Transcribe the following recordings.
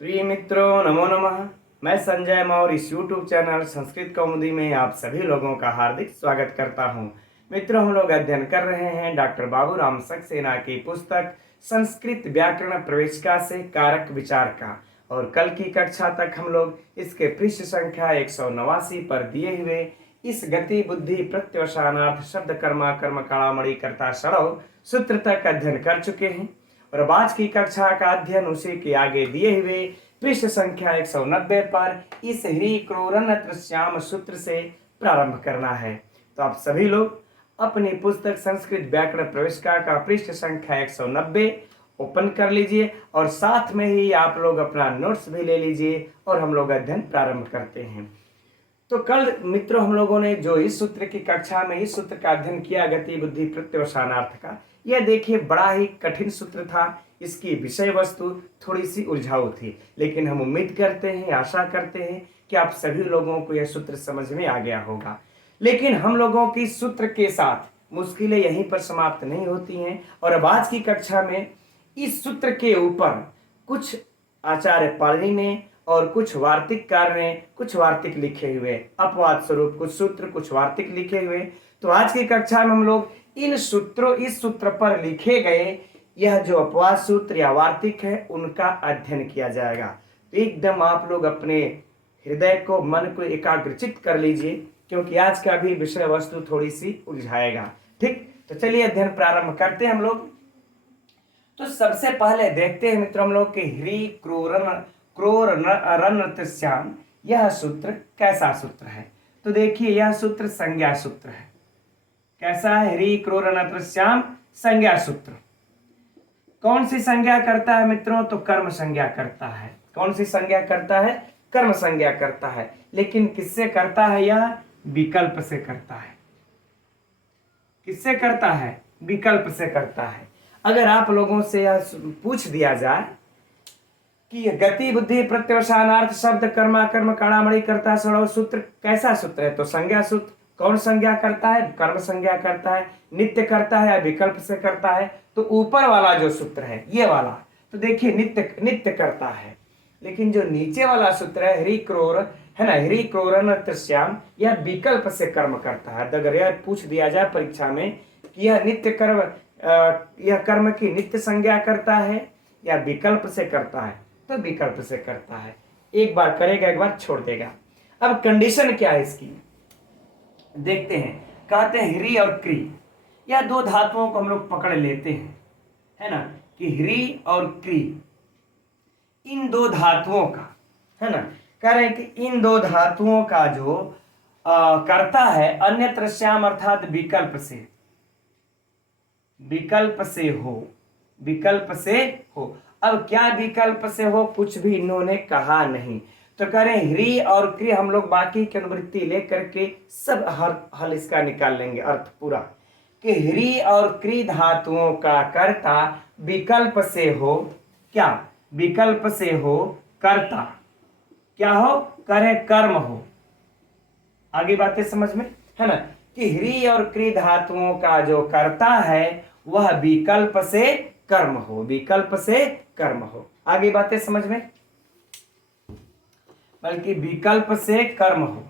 प्रिय मित्रों, नमो नमः। मैं संजय मौर्य इस YouTube चैनल संस्कृत कौमुदी में आप सभी लोगों का हार्दिक स्वागत करता हूं। मित्रों, हम लोग अध्ययन कर रहे हैं डॉक्टर बाबूराम सक्सेना की पुस्तक संस्कृत व्याकरण प्रवेशिका से कारक विचार का। और कल की कक्षा तक हम लोग इसके पृष्ठ संख्या 189 पर दिए हुए इस गति बुद्धि प्रत्यवसानार्थ शब्द कर्मा कर्म काणामणि कर्ता षडव सूत्र तक अध्ययन कर चुके हैं। और अब आज की कक्षा का अध्ययन उसी के आगे दिए हुए पृष्ठ संख्या 190 पर इस ह्री क्रोरन श्याम सूत्र से प्रारंभ करना है। तो आप सभी लोग अपनी पुस्तक संस्कृत व्याकरण प्रवेशिका का पृष्ठ संख्या 190 ओपन कर लीजिए और साथ में ही आप लोग अपना नोट्स भी ले लीजिए और हम लोग अध्ययन प्रारंभ करते हैं। तो कल मित्रों हम लोगों ने जो इस सूत्र की कक्षा में इस सूत्र का अध्ययन किया गति बुद्धि प्रत्यवसानार्थ का, यह देखिए बड़ा ही कठिन सूत्र था। इसकी विषय वस्तु थोड़ी सी उलझाऊ थी, लेकिन हम उम्मीद करते हैं, आशा करते हैं कि आप सभी लोगों को यह सूत्र समझ में आ गया होगा। लेकिन हम लोगों की सूत्र के साथ मुश्किलें यहीं पर समाप्त नहीं होती हैं। और अब आज की कक्षा में इस सूत्र के ऊपर कुछ आचार्य पाणिनि ने और कुछ वार्तिककार ने कुछ वार्तिक लिखे हुए, अपवाद स्वरूप कुछ सूत्र कुछ वार्तिक लिखे हुए। तो आज की कक्षा में हम लोग इस सूत्र पर लिखे गए यह जो अपवाद सूत्र या वार्तिक है उनका अध्ययन किया जाएगा। तो एकदम आप लोग अपने हृदय को, मन को एकाग्रचित कर लीजिए, क्योंकि आज का भी विषय वस्तु थोड़ी सी उलझाएगा। ठीक, तो चलिए अध्ययन प्रारंभ करते हैं हम लोग। तो सबसे पहले देखते हैं मित्रों हम लोग के ह्री क्रोरनश्याम यह सूत्र कैसा सूत्र है। तो देखिए यह सूत्र संज्ञा सूत्र है। कैसा है? ह्री क्रोरनश्याम संज्ञा सूत्र। कौन सी संज्ञा करता है मित्रों? तो कर्म संज्ञा करता है। कौन सी संज्ञा करता है? कर्म संज्ञा करता है। लेकिन किससे करता है? यह विकल्प से करता है। किससे करता है? विकल्प से करता है। अगर आप लोगों से यह पूछ दिया जाए कि गति बुद्धि प्रत्यवसानार्थ शब्द कर्मा कर्म काणामणि कर्ता षडव सूत्र कैसा सूत्र है, तो संज्ञा सूत्र। कौन संज्ञा करता है? कर्म संज्ञा करता है। नित्य करता है या विकल्प से करता है? तो ऊपर वाला जो सूत्र है ये वाला, तो देखिए नित्य करता है। लेकिन जो नीचे वाला सूत्र है ह्री क्रोर है ना, ह्री क्रोरनश्याम, यह विकल्प से कर्म करता है। अगर यह पूछ दिया जाए परीक्षा में कि यह नित्य कर्म यह कर्म की नित्य संज्ञा करता है या विकल्प से करता है, तो विकल्प से करता है। एक बार करेगा, एक बार छोड़ देगा। अब कंडीशन क्या है इसकी देखते हैं। कहते हैं ह्री और क्री, यह दो धातुओं को हम लोग पकड़ लेते हैं, है ना, कि ह्री और क्री, इन दो धातुओं का, है ना, कह रहे हैं कि इन दो धातुओं का जो करता है अन्यत्र श्याम अर्थात विकल्प से, विकल्प से हो, विकल्प से हो। अब क्या विकल्प से हो, कुछ भी इन्होंने कहा नहीं। तो करें ह्री और क्री, हम लोग बाकी की अनुवृत्ति लेकर के सब हल इसका निकाल लेंगे अर्थ पूरा, कि ह्री और क्री धातुओं का कर्ता विकल्प से हो। क्या? विकल्प से हो कर्ता, क्या हो? करें कर्म हो। आगे बातें समझ में, है ना, कि ह्री और क्री धातुओं का जो कर्ता है वह विकल्प से कर्म हो, विकल्प से कर्म हो। आगे बातें समझ में, बल्कि विकल्प से कर्म हो,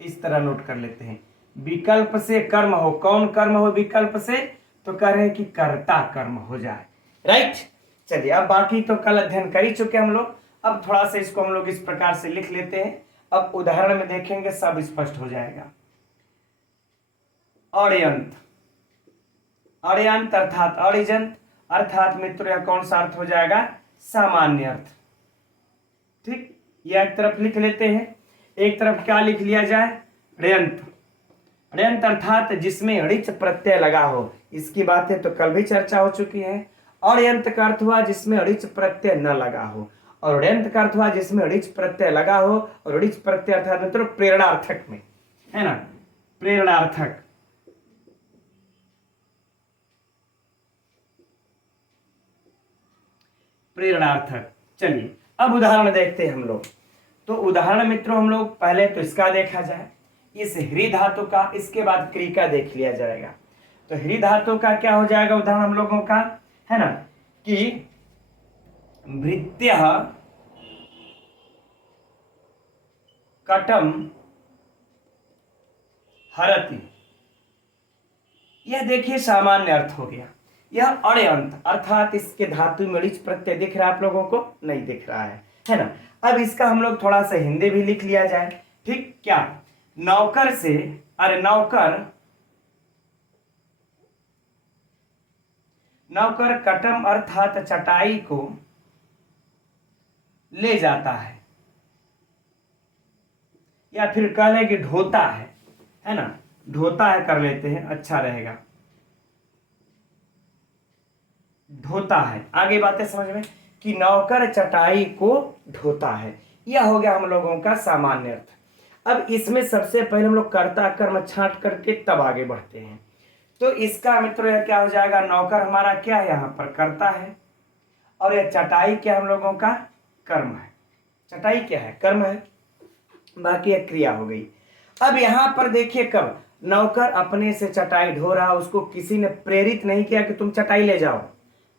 इस तरह नोट कर लेते हैं। विकल्प से कर्म हो। कौन कर्म हो विकल्प से? तो कह रहे हैं कि कर्ता कर्म हो जाए। राइट, चलिए अब बाकी तो कल अध्ययन कर ही चुके हम लोग। अब थोड़ा सा इसको हम लोग इस प्रकार से लिख लेते हैं। अब उदाहरण में देखेंगे, सब स्पष्ट हो जाएगा। अड़यंत, अड़यंत अर्थात अड़िजंत, अर्थात मित्रों यह कौन सा अर्थ हो जाएगा? सामान्य अर्थ। ठीक, यह एक तरफ लिख लेते हैं। एक तरफ क्या लिख लिया जाए? ऋयंत। ऋयंत अर्थात जिसमें ऋच प्रत्यय लगा हो। इसकी बातें तो कल भी चर्चा हो चुकी है। अड़यंत का अर्थ हुआ जिसमें ऋच प्रत्यय न लगा हो, और ऋयंत का अर्थ हुआ जिसमें ऋच प्रत्यय लगा हो। और ऋच प्रत्यय अर्थात मित्रों प्रेरणार्थक में, है ना, प्रेरणार्थक। प्रेरणार्थक। चलिए अब उदाहरण देखते हैं हम लोग। तो उदाहरण मित्रों हम लोग पहले तो इसका देखा जाए, इस ह्री धातु का, इसके बाद क्री का देख लिया जाएगा। तो ह्री धातु का क्या हो जाएगा उदाहरण हम लोगों का, है ना, कि भृत्य कटम हरति। यह देखिए सामान्य अर्थ हो गया। यह अण्यंत अर्थात इसके धातु में ऋच प्रत्यय दिख रहा है आप लोगों को? नहीं दिख रहा है ना? अब इसका हम लोग थोड़ा सा हिंदी भी लिख लिया जाए। ठीक, क्या? नौकर से, अरे नौकर, नौकर कटम अर्थात चटाई को ले जाता है, या फिर कह लें कि ढोता है ना? ढोता है कर लेते हैं, अच्छा रहेगा। ढोता है। आगे बातें समझ में कि नौकर चटाई को ढोता है। यह हो गया हम लोगों का सामान्य अर्थ। अब इसमें सबसे पहले हम लोग कर्ता कर्म छांट करके तब आगे बढ़ते हैं। तो इसका मित्रों यह क्या हो जाएगा? नौकर हमारा क्या है? यहाँ पर कर्ता है, और यह चटाई क्या हम लोगों का? कर्म है। चटाई क्या है? कर्म है। बाकी यह क्रिया हो गई। अब यहाँ पर देखिए, कब नौकर अपने से चटाई ढो रहा, उसको किसी ने प्रेरित नहीं किया कि तुम चटाई ले जाओ,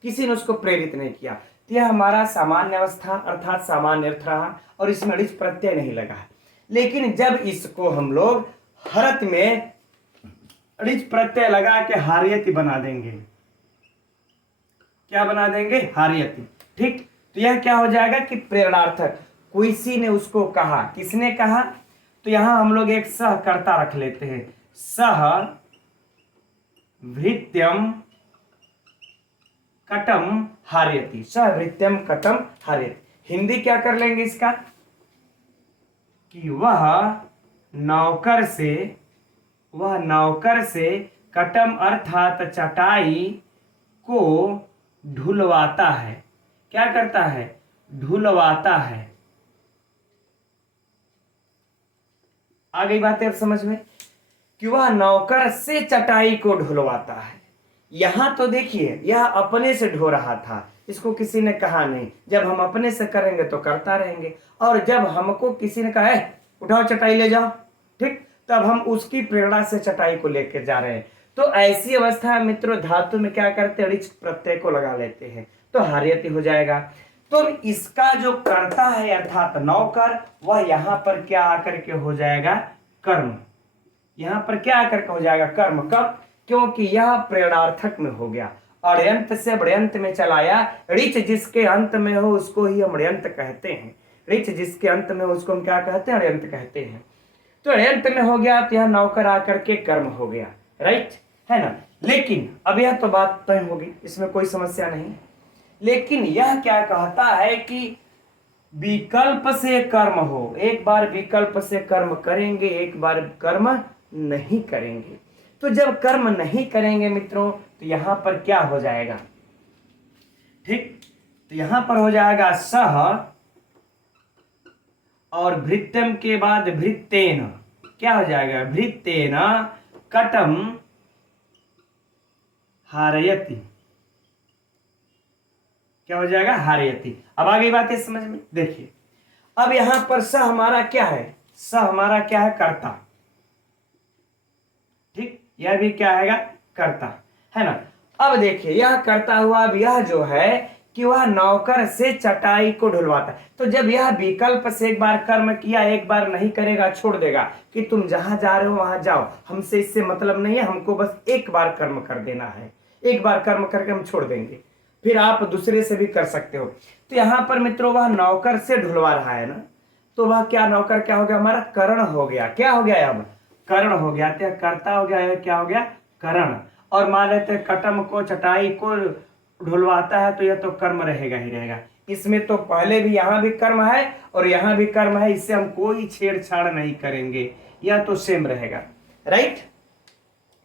किसी ने उसको प्रेरित नहीं किया, तो यह हमारा सामान्य अवस्था अर्थात सामान्य अर्थ रहा, और इसमें ऋच प्रत्यय नहीं लगा। लेकिन जब इसको हम लोग हरत में ऋच प्रत्यय लगा के हार्यति बना देंगे, क्या बना देंगे? हार्यति। ठीक, तो यह क्या हो जाएगा कि प्रेरणार्थक, किसी ने उसको कहा, किसने कहा? तो यहां हम लोग एक सहकर्ता रख लेते हैं, सह भृत्यम कटम हार्यति। सहभृत्यम कटम हार्यति। हिंदी क्या कर लेंगे इसका? कि वह नौकर से कटम अर्थात चटाई को ढुलवाता है। क्या करता है? ढुलवाता है। आ गई बातें अब समझ में कि वह नौकर से चटाई को ढुलवाता है। यहां तो देखिए, यह अपने से ढो रहा था, इसको किसी ने कहा नहीं। जब हम अपने से करेंगे तो करता रहेंगे, और जब हमको किसी ने कहा है उठाओ चटाई ले जाओ, ठीक, तब हम उसकी प्रेरणा से चटाई को लेकर जा रहे हैं। तो ऐसी अवस्था मित्रों धातु में क्या करते हैं? ऋच प्रत्यय को लगा लेते हैं, तो हार्यति हो जाएगा। तो इसका जो कर्ता है अर्थात नौकर, वह यहां पर क्या आकर के हो जाएगा? कर्म। यहां पर क्या आकर के हो जाएगा? कर्म। कब? क्योंकि यह प्रेरणार्थक में हो गया, अण्यंत से बड़यंत में चलाया। ऋच जिसके अंत में हो उसको ही हम अण्यंत कहते हैं। ऋच जिसके अंत में हो उसको हम क्या कहते हैं? अण्यंत कहते हैं। तो अण्यंत में हो गया, तो यह नौकर आकर के कर्म हो गया, राइट, है ना? लेकिन अब यह तो बात तय होगी, इसमें कोई समस्या नहीं। लेकिन यह क्या कहता है कि विकल्प से कर्म हो। एक बार विकल्प से कर्म करेंगे, एक बार कर्म नहीं करेंगे। तो जब कर्म नहीं करेंगे मित्रों, तो यहां पर क्या हो जाएगा? ठीक, तो यहां पर हो जाएगा सह, और भृत्यम के बाद भृत्येन। क्या हो जाएगा? भृत्येन कटम हारयति। क्या हो जाएगा? हारयति। अब आगे बातें समझ में देखिए। अब यहां पर स हमारा क्या है? स हमारा क्या है? कर्ता। ठीक, यह भी क्या है? कर्ता, है ना? अब देखिए, यह कर्ता हुआ। अब यह जो है कि वह नौकर से चटाई को ढुलवाता है। तो जब यह विकल्प से एक बार कर्म किया, एक बार नहीं करेगा, छोड़ देगा कि तुम जहां जा रहे हो वहां जाओ, हमसे इससे मतलब नहीं है, हमको बस एक बार कर्म कर देना है, एक बार कर्म करके हम छोड़ देंगे, फिर आप दूसरे से भी कर सकते हो। तो यहाँ पर मित्रों वह नौकर से ढुलवा रहा है ना, तो वह क्या नौकर क्या हो गया? हमारा करण हो गया। क्या हो गया? अब करण हो गया। तो कर्ता हो गया, क्या हो गया? करण। और मान लेते कटम को चटाई को ढुलवाता है, तो यह तो कर्म रहेगा ही रहेगा। इसमें तो पहले भी यहाँ भी कर्म है और यहाँ भी कर्म है, इससे हम कोई छेड़छाड़ नहीं करेंगे, यह तो सेम रहेगा, राइट।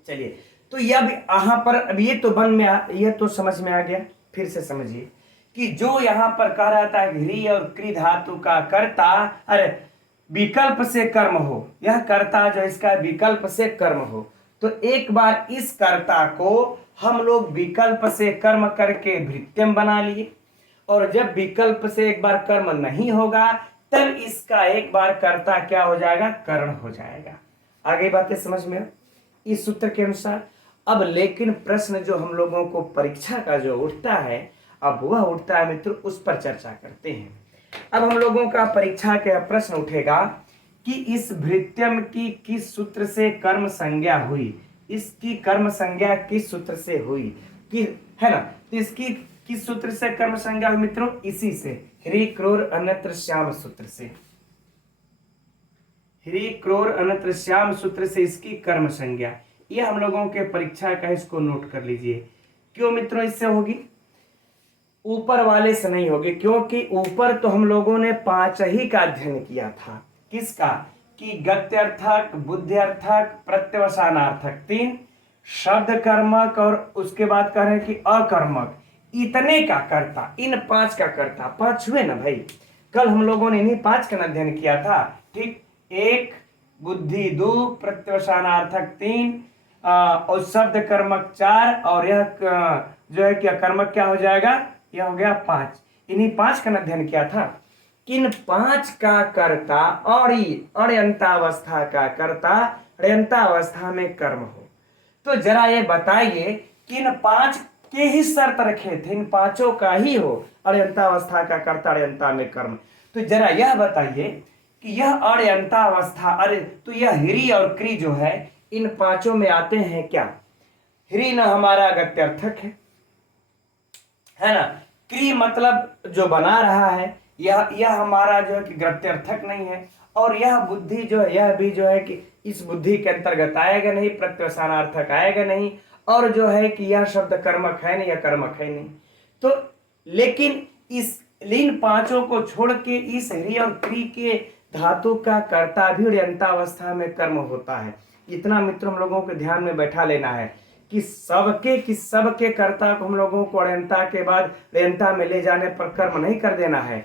चलिए, तो यह यहाँ पर अब ये तो यह तो समझ में आ गया। फिर से समझिए कि जो यहाँ पर कह रहा था घ्री और क्री धातु का कर्ता, अरे विकल्प से कर्म हो, यह कर्ता जो इसका विकल्प से कर्म हो, तो एक बार इस कर्ता को हम लोग विकल्प से कर्म करके भृत्यम बना लिए, और जब विकल्प से एक बार कर्म नहीं होगा तब इसका एक बार कर्ता क्या हो जाएगा? करण हो जाएगा। आगे बातें समझ में इस सूत्र के अनुसार। अब लेकिन प्रश्न जो हम लोगों को परीक्षा का जो उठता है, अब वह उठता है मित्र, उस पर चर्चा करते हैं। अब हम लोगों का परीक्षा का प्रश्न उठेगा कि इस भृत्यम की किस सूत्र से कर्म संज्ञा हुई, इसकी कर्म संज्ञा किस सूत्र से हुई, कि है ना, तो इसकी किस सूत्र से कर्म संज्ञा हुई मित्रों, इसी से ह्री क्रोर अन्यत्र श्याम सूत्र से, ह्री क्रोर अन्यत्र श्याम सूत्र से इसकी कर्म संज्ञा। ये हम लोगों के परीक्षा का, इसको नोट कर लीजिए। क्यों मित्रों इससे होगी, ऊपर वाले से नहीं होगी, क्योंकि ऊपर तो हम लोगों ने 5 ही का अध्ययन किया था। किसका, कि गत्यर्थक, बुद्ध्यर्थक, प्रत्यवसानार्थक 3, शब्द कर्मक, और उसके बाद कह रहे हैं कि अकर्मक, इतने का कर्ता, इन 5 का कर्ता। 5 हुए ना भाई, कल हम लोगों ने इन्हीं 5 का अध्ययन किया था। ठीक, 1 बुद्धि 2, प्रत्यवसानार्थक 3, और शब्द कर्मक 4, और यह जो है कि अकर्मक क्या हो जाएगा, यह हो गया 5। इन्हीं 5 का अध्ययन किया था। किन 5 का कर्ता और अड़यंतावस्था का कर्ता अड़यंतावस्था में कर्म हो। तो जरा ये बताइए कि इन 5 के ही शर्त रखे थे, इन 5 का ही हो अड़यंतावस्था का कर्ता अड़यंता में कर्म। तो जरा यह बताइए कि यह अड़यंतावस्था, अरे तो यह ह्री और क्री जो है इन 5 में आते हैं क्या। ह्री न हमारा गत्यर्थक है ना, क्री मतलब जो बना रहा है, यह हमारा जो है कि गत्यर्थक नहीं है, और यह बुद्धि जो है, यह भी जो है कि इस बुद्धि के अंतर्गत आएगा नहीं, प्रत्यवसानार्थक आएगा नहीं, और जो है कि यह शब्द कर्मक है नहीं, यह कर्मक है नहीं। तो लेकिन इन 5 को छोड़ के इस ह्री और क्री के धातु का कर्ता भी अड़यंतावस्था में कर्म होता है। इतना मित्र हम लोगों को ध्यान में बैठा लेना है कि सबके कर्ता को हम लोगों को अड़यंता के बाद अड़यंता में ले जाने पर कर्म नहीं कर देना है।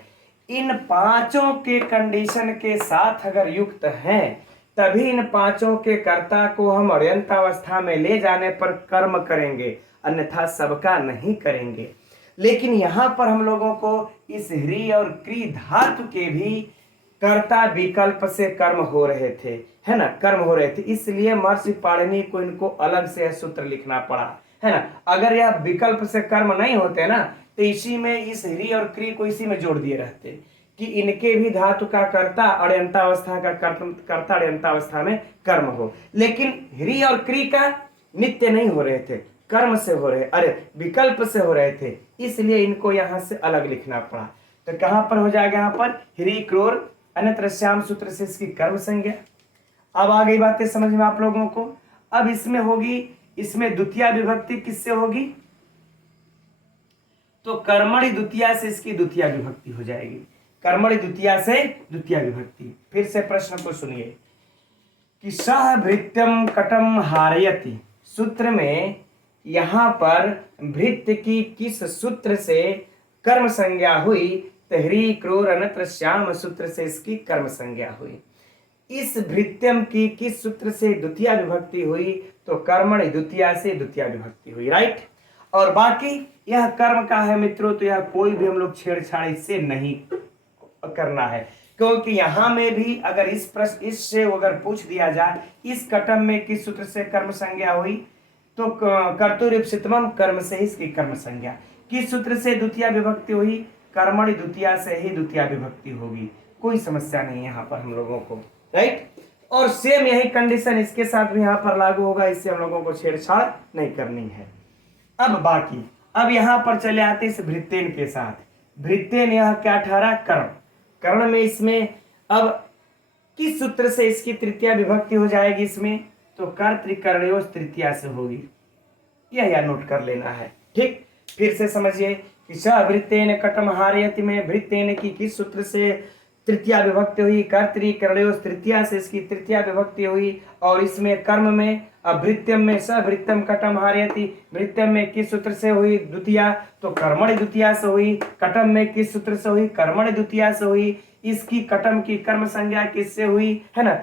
इन 5 के कंडीशन के साथ अगर युक्त हैं, तभी इन 5 के कर्ता को हम अड़यंतावस्था में ले जाने पर कर्म करेंगे, अन्यथा सबका नहीं करेंगे। लेकिन यहां पर हम लोगों को इस ह्री और क्री धातु के भी कर्ता विकल्प से कर्म हो रहे थे, है ना, कर्म हो रहे थे, इसलिए महर्षि पाणिनि को इनको अलग से सूत्र लिखना पड़ा, है ना। अगर यह विकल्प से कर्म नहीं होते ना, तो इसी में इस ह्री और क्री को इसी में जोड़ दिए रहते कि इनके भी धातु का कर्ता अड़यंतावस्था का कर्ता अड़यंतावस्था में कर्म हो। लेकिन ह्री और क्री का नित्य नहीं हो रहे थे, कर्म से हो रहे, अरे विकल्प से हो रहे थे, इसलिए इनको यहां से अलग लिखना पड़ा। तो कहां पर हो जाएगा, यहां पर ह्री क्रोर अन्यत्र श्याम सूत्र से इसकी कर्म संज्ञा। अब आ गई बातें समझ में आप लोगों को। अब इसमें होगी, इसमें द्वितीय विभक्ति किससे होगी, तो कर्मणि द्वितीय से इसकी द्वितीय विभक्ति हो जाएगी, कर्मणि द्वितीय से द्वितीय विभक्ति। फिर से प्रश्न को सुनिए कि सह भृत्यम कटम हारयति सूत्र में यहां पर भृत्य की किस सूत्र से कर्म संज्ञा हुई, तो ह्री क्रोर अन्यत्र श्याम सूत्र से इसकी कर्म संज्ञा हुई। इस भृत्यम की किस सूत्र से द्वितीय विभक्ति हुई, तो कर्मणि द्वितीय से द्वितीय विभक्ति हुई, राइट। और बाकी यह कर्म का है मित्रों, तो यह कोई भी हम लोग छेड़छाड़ इससे नहीं करना है, क्योंकि यहां में भी अगर इस प्रश्न इससे अगर पूछ दिया जाए इस कटम में किस सूत्र से कर्म संज्ञा हुई, तो कर्तुरीप्सितमम कर्म से इसकी कर्म संज्ञा। किस सूत्र से द्वितीय विभक्ति हुई, कर्मणि द्वितीय से ही द्वितीय विभक्ति होगी, कोई समस्या नहीं यहाँ पर हम लोगों को, राइट। और सेम यही कंडीशन इसके साथ भी यहाँ पर लागू होगा, इससे हम लोगों को छेड़छाड़ नहीं करनी है। अब बाकी, अब यहाँ पर चले आते इस भृत्येन के साथ। भृत्येन यह क्या ठहरा, कर्ण। कर्ण में इसमें अब किस सूत्र से इसकी तृतीय विभक्ति हो जाएगी, इसमें तो कर्तृकर्णयों तृतीया से होगी, यह नोट कर लेना है, ठीक। फिर से समझिए कि सभृत्येन कटम हारयति में भृत्येन की किस सूत्र से तृतीय विभक्ति हुई, कर्तृकर्णयों तृतीया से इसकी तृतीय विभक्ति हुई, और इसमें कर्म में भृत्यम में सभृत्यम कटम हारयति, भृत्यम में किस सूत्र से हुई, द्वितीया, तो कर्मणि द्वितीया से हुई। कटम में किस सूत्र से हुई, कर्मणि द्वितीया से हुई। इसकी कटम की कर्म संज्ञा किससे हुई, है ना।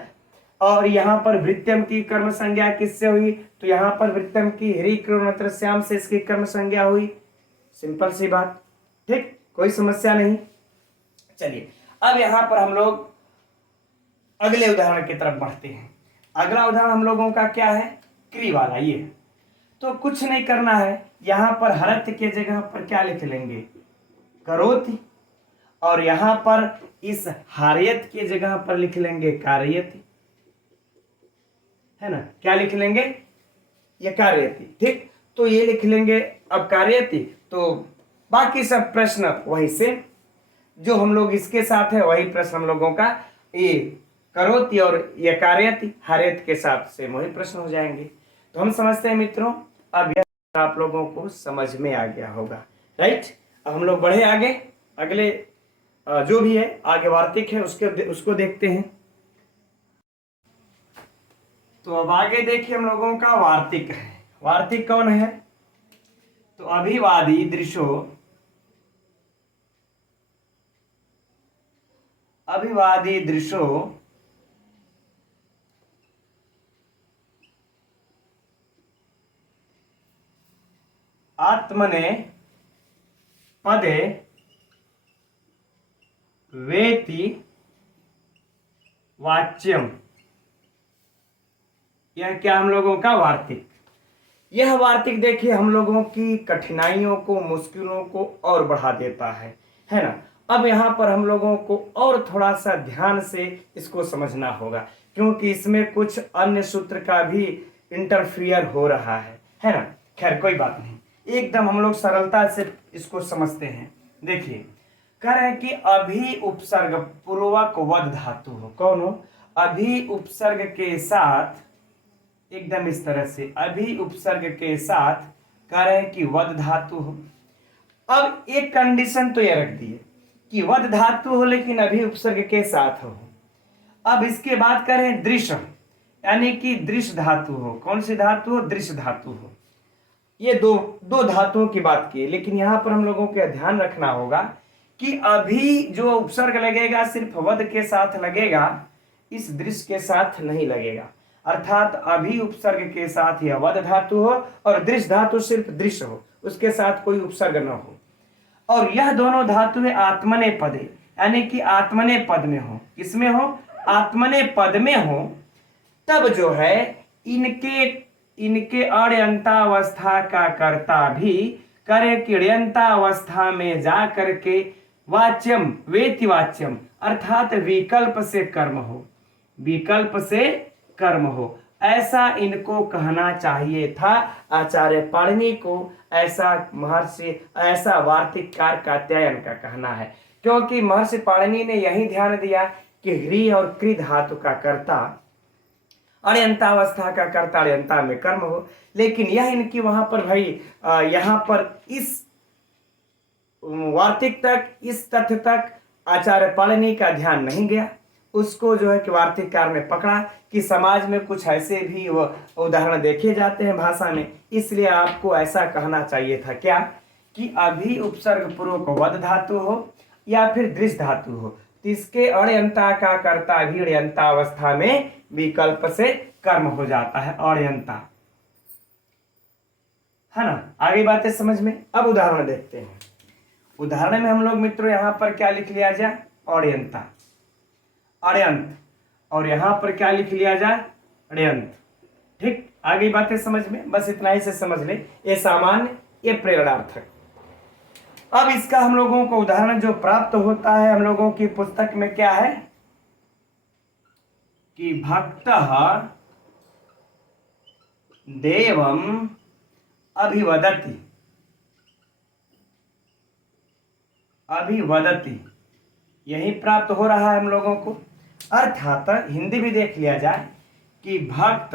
और यहाँ पर भृत्यम की कर्म संज्ञा किससे हुई, तो यहाँ पर भृत्यम की ह्री क्रोर श्याम से इसकी कर्म संज्ञा हुई, सिंपल सी बात, ठीक, कोई समस्या नहीं। चलिए अब यहाँ पर हम लोग अगले उदाहरण की तरफ बढ़ते हैं। अगला उदाहरण हम लोगों का क्या है, क्री वाला। ये तो कुछ नहीं करना है, यहाँ पर हरत के जगह पर क्या लिख लेंगे, करोति, और यहां पर इस हारियत की जगह पर लिख लेंगे कार्यति, है ना। क्या लिख लेंगे? ये कार्यति। ठीक, तो ये लिख लेंगे अब कार्यति। तो बाकी सब प्रश्न वही से जो हम लोग इसके साथ है वही प्रश्न हम लोगों का ये करोति और ये कार्यति हारियत के साथ से वही प्रश्न हो जाएंगे। तो हम समझते हैं मित्रों, अब यह आप लोगों को समझ में आ गया होगा, राइट। अब हम लोग बढ़े आगे, अगले जो भी है आगे वार्तिक है उसको देखते हैं। तो अब आगे देखिए हम लोगों का वार्तिक है। वार्तिक कौन है? तो अभिवादी दृशो, अभिवादी दृशो आत्मने पदे वेति वाच्यम। यह क्या हम लोगों का वार्तिक। यह वार्तिक देखिए हम लोगों की कठिनाइयों को, मुश्किलों को और बढ़ा देता है ना। अब यहाँ पर हम लोगों को और थोड़ा सा ध्यान से इसको समझना होगा, क्योंकि इसमें कुछ अन्य सूत्र का भी इंटरफियर हो रहा है ना। खैर कोई बात नहीं, एकदम हम लोग सरलता से इसको समझते हैं। देखिए कह रहे हैं कि अभी उपसर्ग पूर्वक वद धातु हो। कौन हो? अभी उपसर्ग के साथ, एकदम इस तरह से अभी उपसर्ग के साथ कह रहे हैं कि वद धातु हो। अब एक कंडीशन तो ये रख दिए कि वद धातु हो लेकिन अभी उपसर्ग के साथ हो। अब इसके बाद कह रहे हैं दृश्य, यानी कि दृश्य धातु हो। कौन सी धातु हो? दृश्य धातु हो। ये दो धातुओं की बात की, लेकिन यहां पर हम लोगों को ध्यान रखना होगा कि अभी जो उपसर्ग लगेगा सिर्फ वद के साथ लगेगा, इस दृश्य के साथ नहीं लगेगा। अर्थात अभी उपसर्ग के साथ यह वद धातु हो और दृश्य धातु सिर्फ दृश्य हो, उसके साथ कोई उपसर्ग न हो। और यह दोनों धातुएं आत्मने पदे, यानी कि आत्मने पद में हो। किसमें हो? आत्मने पद में हो। तब जो है इनके अण्यन्तावस्था का कर्ता भी करे कि अण्यन्तावस्था में जा करके वाच्यम वेति वाच्यम, अर्थात विकल्प से कर्म हो, विकल्प से कर्म हो, ऐसा इनको कहना चाहिए था आचार्य पाणिनि को। ऐसा महर्षि, ऐसा वार्तिककार कात्यायन का कहना है, क्योंकि महर्षि पाणिनि ने यही ध्यान दिया कि ह्री और कृ धातु का कर्ता अण्यन्तावस्था का कर्ता अण्यन्ता में कर्म हो। लेकिन यह इनकी वहां पर भाई यहाँ पर इस वार्तिक तक, इस तथ्य तक आचार्य पाणिनि का ध्यान नहीं गया। उसको जो है कि वार्तिककार ने पकड़ा कि समाज में कुछ ऐसे भी उदाहरण देखे जाते हैं भाषा में, इसलिए आपको ऐसा कहना चाहिए था क्या कि अभी उपसर्ग पूर्वक वद धातु हो या फिर दृश्य धातु हो, इसके अण्यन्ता का कर्ता भी अण्यन्तावस्था में विकल्प से कर्म हो जाता है, अण्यन्ता, है ना। आगे बातें समझ में। अब उदाहरण देखते हैं। उदाहरण में हम लोग मित्रों यहां पर क्या लिख लिया जाए? अण्यन्ता, अण्यंत, और यहां पर क्या लिख लिया जाए? अण्यंत। ठीक, आगे बातें समझ में। बस इतना ही से समझ ले, ये सामान्य, ये प्रेरणार्थक। अब इसका हम लोगों को उदाहरण जो प्राप्त होता है हम लोगों की पुस्तक में क्या है कि भक्तः देवम अभिवदति, अभिवदति, यही प्राप्त हो रहा है हम लोगों को। अर्थात हिंदी भी देख लिया जाए कि भक्त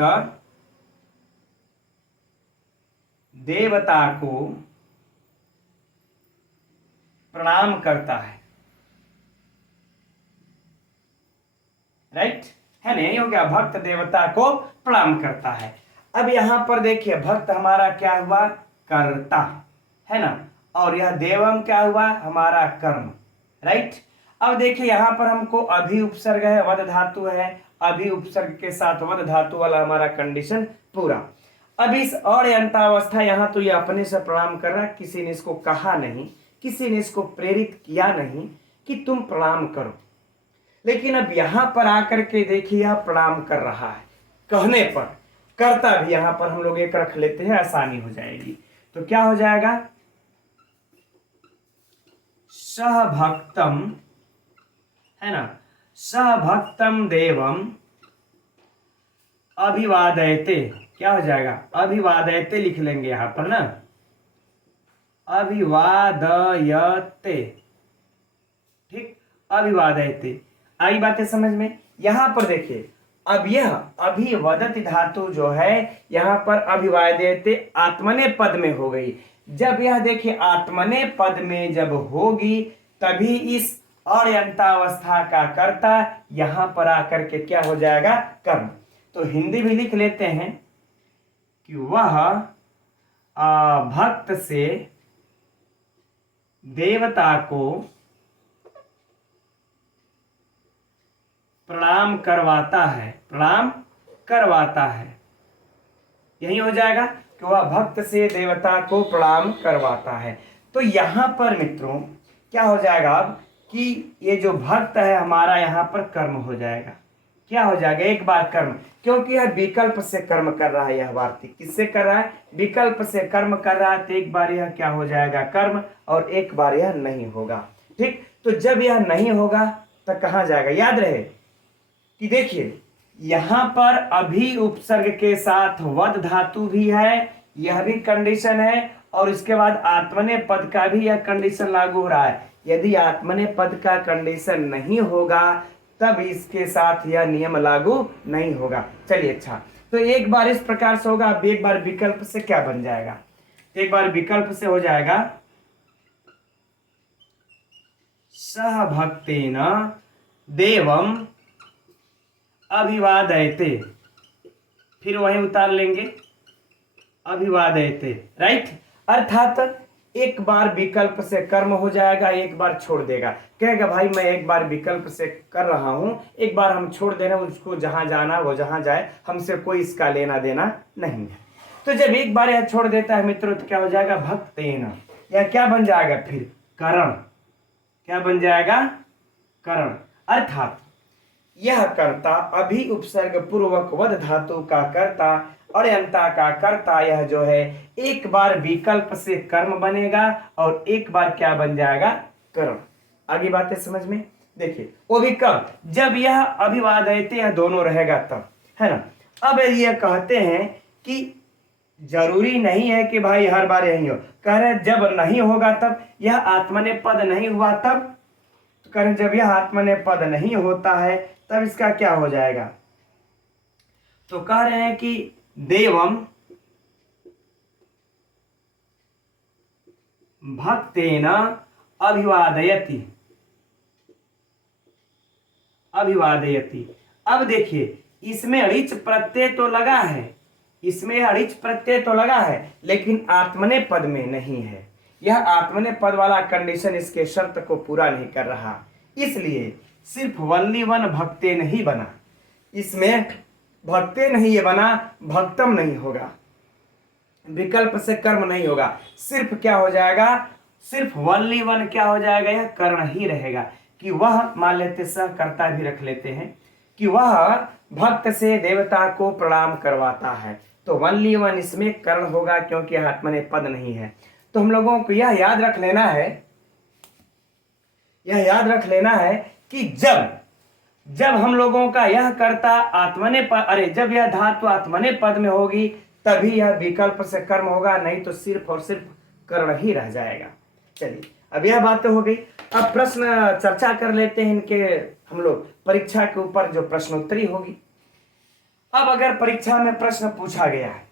देवता को प्रणाम करता है, राइट, है नहीं हो गया? भक्त देवता को प्रणाम करता है। अब यहां पर देखिए भक्त हमारा क्या हुआ? कर्ता, है ना, और यह देवम क्या हुआ? हमारा कर्म, राइट। अब देखिए यहां पर हमको अभी उपसर्ग है, वद धातु है, अभी उपसर्ग के साथ वद धातु वाला हमारा कंडीशन पूरा। अब इस अण्यन्तावस्था यहां तो ये अपने से प्रणाम कर रहा है, किसी ने इसको कहा नहीं, किसी ने इसको प्रेरित किया नहीं कि तुम प्रणाम करो। लेकिन अब यहां पर आकर के देखिए यह प्रणाम कर रहा है, कहने पर कर्ता भी यहां पर हम लोग एक रख लेते हैं, आसानी हो जाएगी। तो क्या हो जाएगा? सह भक्तम है ना। स भक्तम देवम अभिवादयते, क्या हो जाएगा, अभिवादयते लिख लेंगे यहां पर ना, अभिवादयते, ठीक, अभिवादयते। आई बातें समझ में। यहां पर देखिए, अब यह अभिवदति धातु जो है यहां पर अभिवादयते आत्मने पद में हो गई। जब यह देखिए आत्मने पद में जब होगी तभी इस अण्यन्तावस्था का कर्ता यहां पर आकर के क्या हो जाएगा, कर्म। तो हिंदी भी लिख लेते हैं कि वह भक्त से देवता को प्रणाम करवाता है, प्रणाम करवाता है, यही हो जाएगा कि वह भक्त से देवता को प्रणाम करवाता है। तो यहां पर मित्रों क्या हो जाएगा अब कि ये जो भक्त है हमारा यहां पर कर्म हो जाएगा, क्या हो जाएगा, एक बार कर्म, क्योंकि यह विकल्प से कर्म कर रहा है, यह वार्तिक किससे कर रहा है, विकल्प से कर्म कर रहा है, तो एक बार यह क्या हो जाएगा, कर्म, और एक बार यह नहीं होगा। ठीक, तो जब यह नहीं होगा तो कहां जाएगा, याद रहे कि देखिए यहां पर अभी उपसर्ग के साथ वद धातु भी है, यह भी कंडीशन है, और इसके बाद आत्मने पद का भी यह कंडीशन लागू हो रहा है। यदि आत्मने पद का कंडीशन नहीं होगा तब इसके साथ यह नियम लागू नहीं होगा। चलिए अच्छा, तो एक बार इस प्रकार से होगा, अब एक बार विकल्प से क्या बन जाएगा, एक बार विकल्प से हो जाएगा सह भक्तेन देवम अभिवादयते, फिर वहीं उतार लेंगे अभिवादयते, राइट। अर्थात एक बार विकल्प से कर्म हो जाएगा, एक बार छोड़ देगा, कहेगा भाई मैं एक बार विकल्प से कर रहा हूं, एक बार हम छोड़ दे रहे हैं, उसको जहां जाना वो जहां जाए, हमसे कोई इसका लेना देना नहीं है। तो जब एक बार यह छोड़ देता है मित्रों तो क्या हो जाएगा, भक्तेन, यह क्या बन जाएगा फिर, करण, क्या बन जाएगा, करण। अर्थात यह कर्ता अभी उपसर्ग पूर्वक वद धातु का कर्ता और अंता का कर्ता यह जो है एक बार विकल्प से कर्म बनेगा और एक बार क्या बन जाएगा, कर्म। आगे बातें समझ में। देखिए वो भी कब, जब यह अभिवादयते यह दोनों रहेगा तब, है ना। अब ये कहते हैं कि जरूरी नहीं है कि भाई हर बार यही हो, कह रहे जब नहीं होगा तब, यह आत्मने पद नहीं हुआ तब, तो कह रहे जब यह आत्मने पद नहीं होता है तब इसका क्या हो जाएगा, तो कह रहे हैं कि देवम भक्तेन अभिवादयति, अभिवादयति। अब देखिए इसमें ऋच प्रत्यय तो लगा है, इसमें ऋच प्रत्यय तो लगा है, लेकिन आत्मने पद में नहीं है। यह आत्मने पद वाला कंडीशन इसके शर्त को पूरा नहीं कर रहा, इसलिए सिर्फ वनली वन भक्ते नहीं बना, इसमें भक्ते नहीं ये बना, भक्तम नहीं होगा, विकल्प से कर्म नहीं होगा, सिर्फ क्या हो जाएगा, सिर्फ वनली वन क्या हो जाएगा, यह कर्ण ही रहेगा। कि वह, मान लेते सहकर्ता भी रख लेते हैं, कि वह भक्त से देवता को प्रणाम करवाता है, तो वनली वन इसमें कर्ण होगा क्योंकि आत्मने पद नहीं है। तो हम लोगों को यह याद रख लेना है, यह याद रख लेना है कि जब हम लोगों का यह कर्ता आत्मने पद, अरे जब यह धातु आत्मने पद में होगी तभी यह विकल्प से कर्म होगा, नहीं तो सिर्फ और सिर्फ कर्ण ही रह जाएगा। चलिए अब यह बातें हो गई, अब प्रश्न चर्चा कर लेते हैं इनके, हम लोग परीक्षा के ऊपर जो प्रश्नोत्तरी होगी। अब अगर परीक्षा में प्रश्न पूछा गया है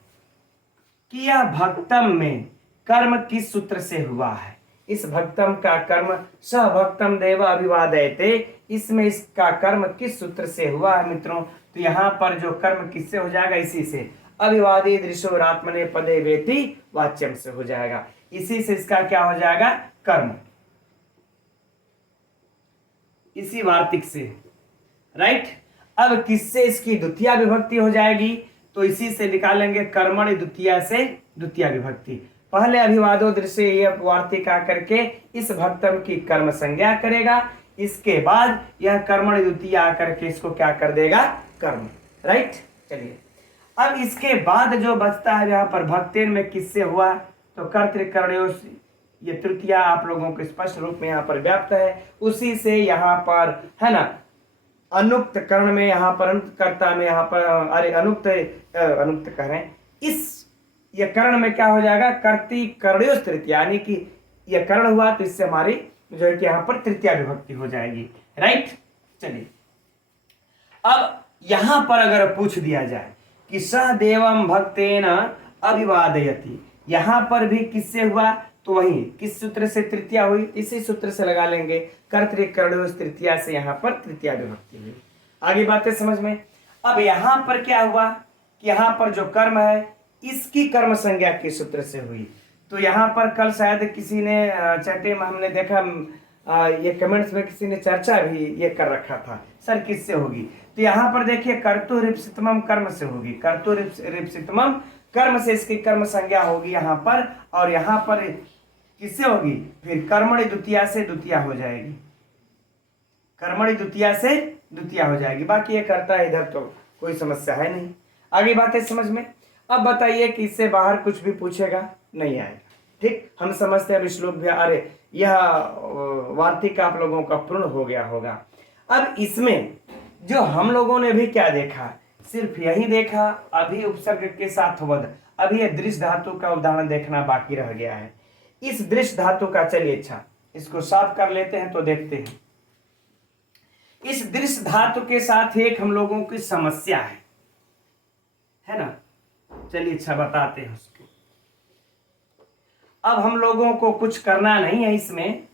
कि यह भक्तम में कर्म किस सूत्र से हुआ है, इस भक्तम का कर्म स भक्तम देव अभिवादयते, इसमें इसका कर्म किस सूत्र से हुआ है मित्रों, तो यहाँ पर जो कर्म किससे हो जाएगा, इसी से अभिवादी दृशोरात्मने पदे वेति वाच्यम से हो जाएगा, इसी से इसका क्या हो जाएगा, कर्म, इसी वार्तिक से, राइट। अब किससे इसकी द्वितीय विभक्ति हो जाएगी, तो इसी से निकालेंगे कर्मणि द्वितीय से द्वितीय विभक्ति। पहले अभिवादो दृश्य यह वार्तिक आकर के इस भक्तम की कर्म संज्ञा करेगा, इसके बाद यह कर्मणि द्वितीय आकर के इसको क्या कर देगा, कर्म, राइट। चलिए अब इसके बाद जो बचता है यहाँ पर भक्तेन में किससे हुआ, तो कर्तृकर्णयों ये तृतीया आप लोगों को स्पष्ट रूप में यहाँ पर व्याप्त है, उसी से यहाँ पर है ना अनुक्त कर्ण में, यहाँ पर अनुक्तकर्ता में, यहाँ पर अरे अनुक्त अनुक्त कह रहे हैं, इस ये कर्ण में क्या हो जाएगा, कर्ती कर्णयोस तृतीया, यानी कि ये कर्ण हुआ तो इससे हमारी जो है कि यहाँ पर तृतीया विभक्ति हो जाएगी। राइट, चलिए अब यहां पर अगर पूछ दिया जाए कि सह देवम भक्तेन अभिवादयति, यहां पर भी किससे हुआ, तो वही किस सूत्र से तृतीया हुई, इसी सूत्र से लगा लेंगे, कर्तृकर्णयोस तृतीया से यहां पर तृतीया विभक्ति हुई। आगे बातें समझ में। अब यहां पर क्या हुआ कि यहां पर जो कर्म है इसकी कर्म संज्ञा के सूत्र से हुई। तो यहां पर कल शायद किसी ने चैटे में हमने देखा, ये कमेंट्स में किसी ने चर्चा भी ये कर रखा था, सर किससे होगी, तो यहाँ पर देखिए कर्तुरिप्सितमम कर्म से होगी, कर्तुरिप्सितमम कर्म से इसकी कर्म संज्ञा होगी यहाँ पर, और यहाँ पर किससे होगी, फिर कर्मणि द्वितीया से द्वितीया हो जाएगी, कर्मणि द्वितीया से द्वितीया हो जाएगी। बाकी ये करता है इधर तो कोई समस्या है नहीं। आगे बातें समझ में। अब बताइए कि इससे बाहर कुछ भी पूछेगा नहीं आएगा। ठीक, हम समझते हैं श्लोक भी, अरे यह वार्तिक आप लोगों का पूर्ण हो गया होगा। अब इसमें जो हम लोगों ने भी क्या देखा, सिर्फ यही देखा अभी उपसर्ग के साथ वध, अभी ये दृश्य धातु का उदाहरण देखना बाकी रह गया है। इस दृश्य धातु का, चलिए अच्छा इसको साफ कर लेते हैं तो देखते हैं। इस दृश्य धातु के साथ एक हम लोगों की समस्या है ना, चलिए अच्छा बताते हैं उसको। अब हम लोगों को कुछ करना नहीं है इसमें,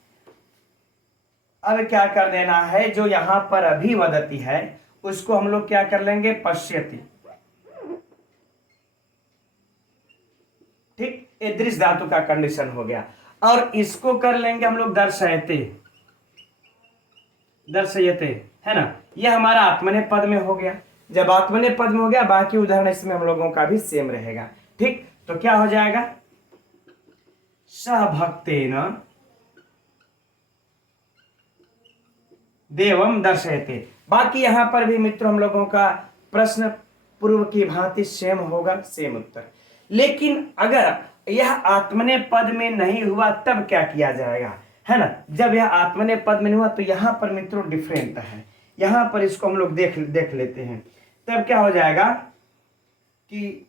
अब क्या कर देना है, जो यहां पर अभी वदती है उसको हम लोग क्या कर लेंगे, पश्यति। ठीक, ये दृश्य धातु का कंडीशन हो गया, और इसको कर लेंगे हम लोग दर्शयते, दर्शयते है ना, यह हमारा आत्मनेपद पद में हो गया। जब आत्मनेपद पद में हो गया, बाकी उदाहरण इसमें हम लोगों का भी सेम रहेगा। ठीक, तो क्या हो जाएगा, सहभक्तेन देवम दर्शयते। बाकी यहां पर भी मित्रों हम लोगों का प्रश्न पूर्व की भांति सेम होगा, सेम उत्तर। लेकिन अगर यह आत्मने पद में नहीं हुआ तब क्या किया जाएगा, है ना। जब यह आत्मने पद में नहीं हुआ तो यहां पर मित्रों डिफरेंट है, यहां पर इसको हम लोग देख लेते हैं। तब क्या हो जाएगा कि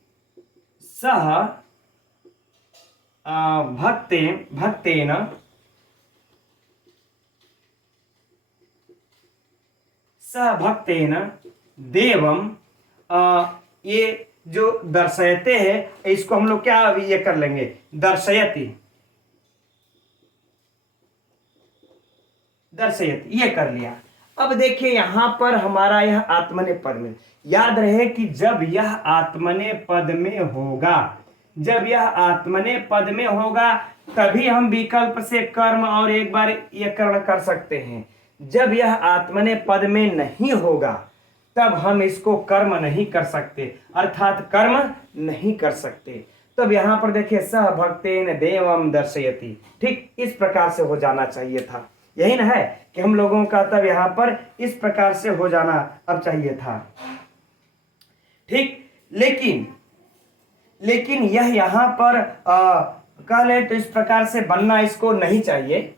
सह भक्तेन भक्तेन देवम, ये जो दर्शयते हैं इसको हम लोग क्या अभी ये कर लेंगे, दर्शयति, दर्शयति ये कर लिया। अब देखिए यहां पर हमारा यह आत्मने पद में, याद रहे कि जब यह आत्मने पद में होगा, जब यह आत्मने पद में होगा तभी हम विकल्प से कर्म और एक बार ये कर्ण कर सकते हैं। जब यह आत्मने पद में नहीं होगा तब हम इसको कर्म नहीं कर सकते, अर्थात कर्म नहीं कर सकते। तब यहां पर देखिए सह भक्तेन देवम दर्शयति, ठीक इस प्रकार से हो जाना चाहिए था। यही ना है कि हम लोगों का तब यहां पर इस प्रकार से हो जाना अब चाहिए था। ठीक, लेकिन यह यहां पर कह ले तो इस प्रकार से बनना इसको नहीं चाहिए।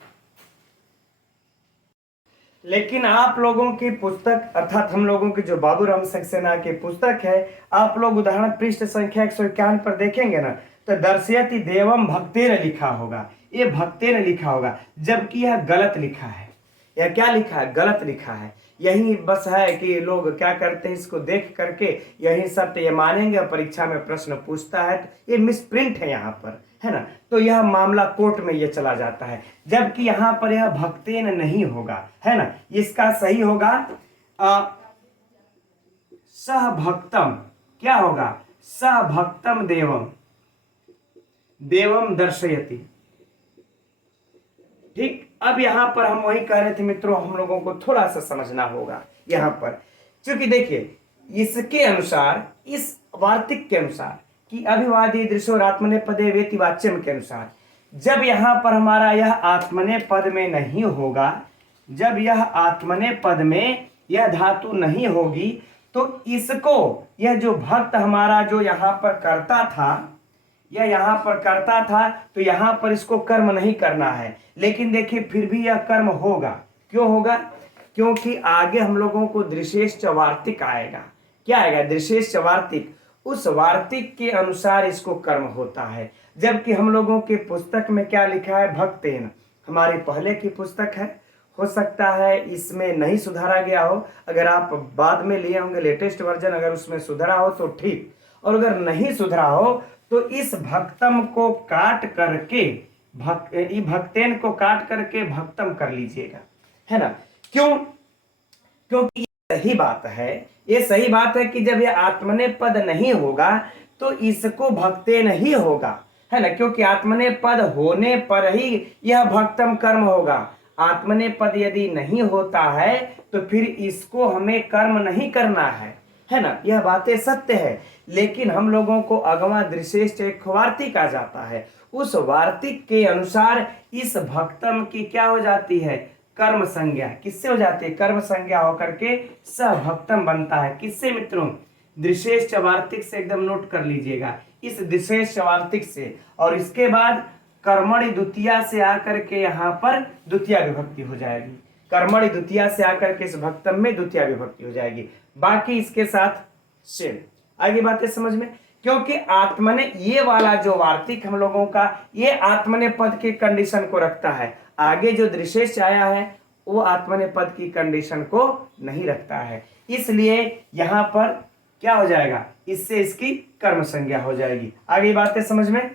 लेकिन आप लोगों की पुस्तक अर्थात हम लोगों की जो बाबूराम सक्सेना की पुस्तक है, आप लोग उदाहरण पृष्ठ संख्या 151 पर देखेंगे ना, तो दर्शयति देवम भक्तेन लिखा होगा, ये भक्तेन लिखा होगा, जबकि यह गलत लिखा है। यह क्या लिखा है, गलत लिखा है। यही बस है कि लोग क्या करते हैं, इसको देख करके यही सत्य ये मानेंगे और परीक्षा में प्रश्न पूछता है तो ये मिसप्रिंट है यहाँ पर, है ना, तो यह मामला कोर्ट में ये चला जाता है। जबकि यहाँ पर यह भक्तेन नहीं होगा, है ना, इसका सही होगा सह भक्तम, क्या होगा, सह भक्तम देवम दर्शयति। ठीक, अब यहां पर हम वही कह रहे थे मित्रों, हम लोगों को थोड़ा सा समझना होगा यहां पर, क्योंकि देखिए इसके अनुसार, इस वार्तिक के अनुसार कि अभिवादी दृश्यो आत्मने पदे वेति वाच्यम के अनुसार, जब यहां पर हमारा यह आत्मने पद में नहीं होगा, जब यह आत्मने पद में यह धातु नहीं होगी तो इसको, यह जो भक्त हमारा जो यहां पर करता था, यह यहाँ पर करता था तो यहाँ पर इसको कर्म नहीं करना है, लेकिन देखिए फिर भी यह कर्म होगा। क्यों होगा? क्योंकि आगे हम लोगों को दृशेष वार्तिक आएगा। क्या आएगा? दृशेष वार्तिक। उस वार्तिक के अनुसार इसको कर्म होता है। जबकि हम लोगों के पुस्तक में क्या लिखा है? भक्तेन। हमारी पहले की पुस्तक है, हो सकता है इसमें नहीं सुधारा गया हो। अगर आप बाद में लिए होंगे लेटेस्ट वर्जन, अगर उसमें सुधरा हो तो ठीक, और अगर नहीं सुधरा हो तो इस भक्तम को काट करके भक्तेन को काट करके भक्तम कर लीजिएगा, है ना। क्यों? क्योंकि ये सही बात है, ये सही बात है कि जब ये आत्मने पद नहीं होगा तो इसको भक्तेन ही होगा, है ना। क्योंकि आत्मने पद होने पर ही यह भक्तम कर्म होगा। आत्मने पद यदि नहीं होता है तो फिर इसको हमें कर्म नहीं करना है ना। यह बातें सत्य है, लेकिन हम लोगों को अगवा दृशेष एक वार्तिक आ जाता है। उस वार्तिक के अनुसार इस भक्तम की क्या हो जाती है? कर्म संज्ञा। किससे हो जाती है? कर्म संज्ञा होकर के सभक्तम बनता है। किससे मित्रों? दृशेष वार्तिक से। एकदम नोट कर लीजिएगा, इस दृशेष वार्तिक से। और इसके बाद कर्मणि द्वितीया से आकर के यहाँ पर द्वितीया विभक्ति हो जाएगी। कर्मणि द्वितीया से आकर के इस भक्तम में द्वितीया विभक्ति हो जाएगी। बाकी इसके साथ सेम। आगे बातें समझ में? क्योंकि आत्मने, ये वाला जो वार्तिक हम लोगों का, ये आत्मने पद के कंडीशन को रखता है। आगे जो दृशेष आया है वो आत्मने पद की कंडीशन को नहीं रखता है, इसलिए यहां पर क्या हो जाएगा? इससे इसकी कर्म संज्ञा हो जाएगी। आगे बातें समझ में?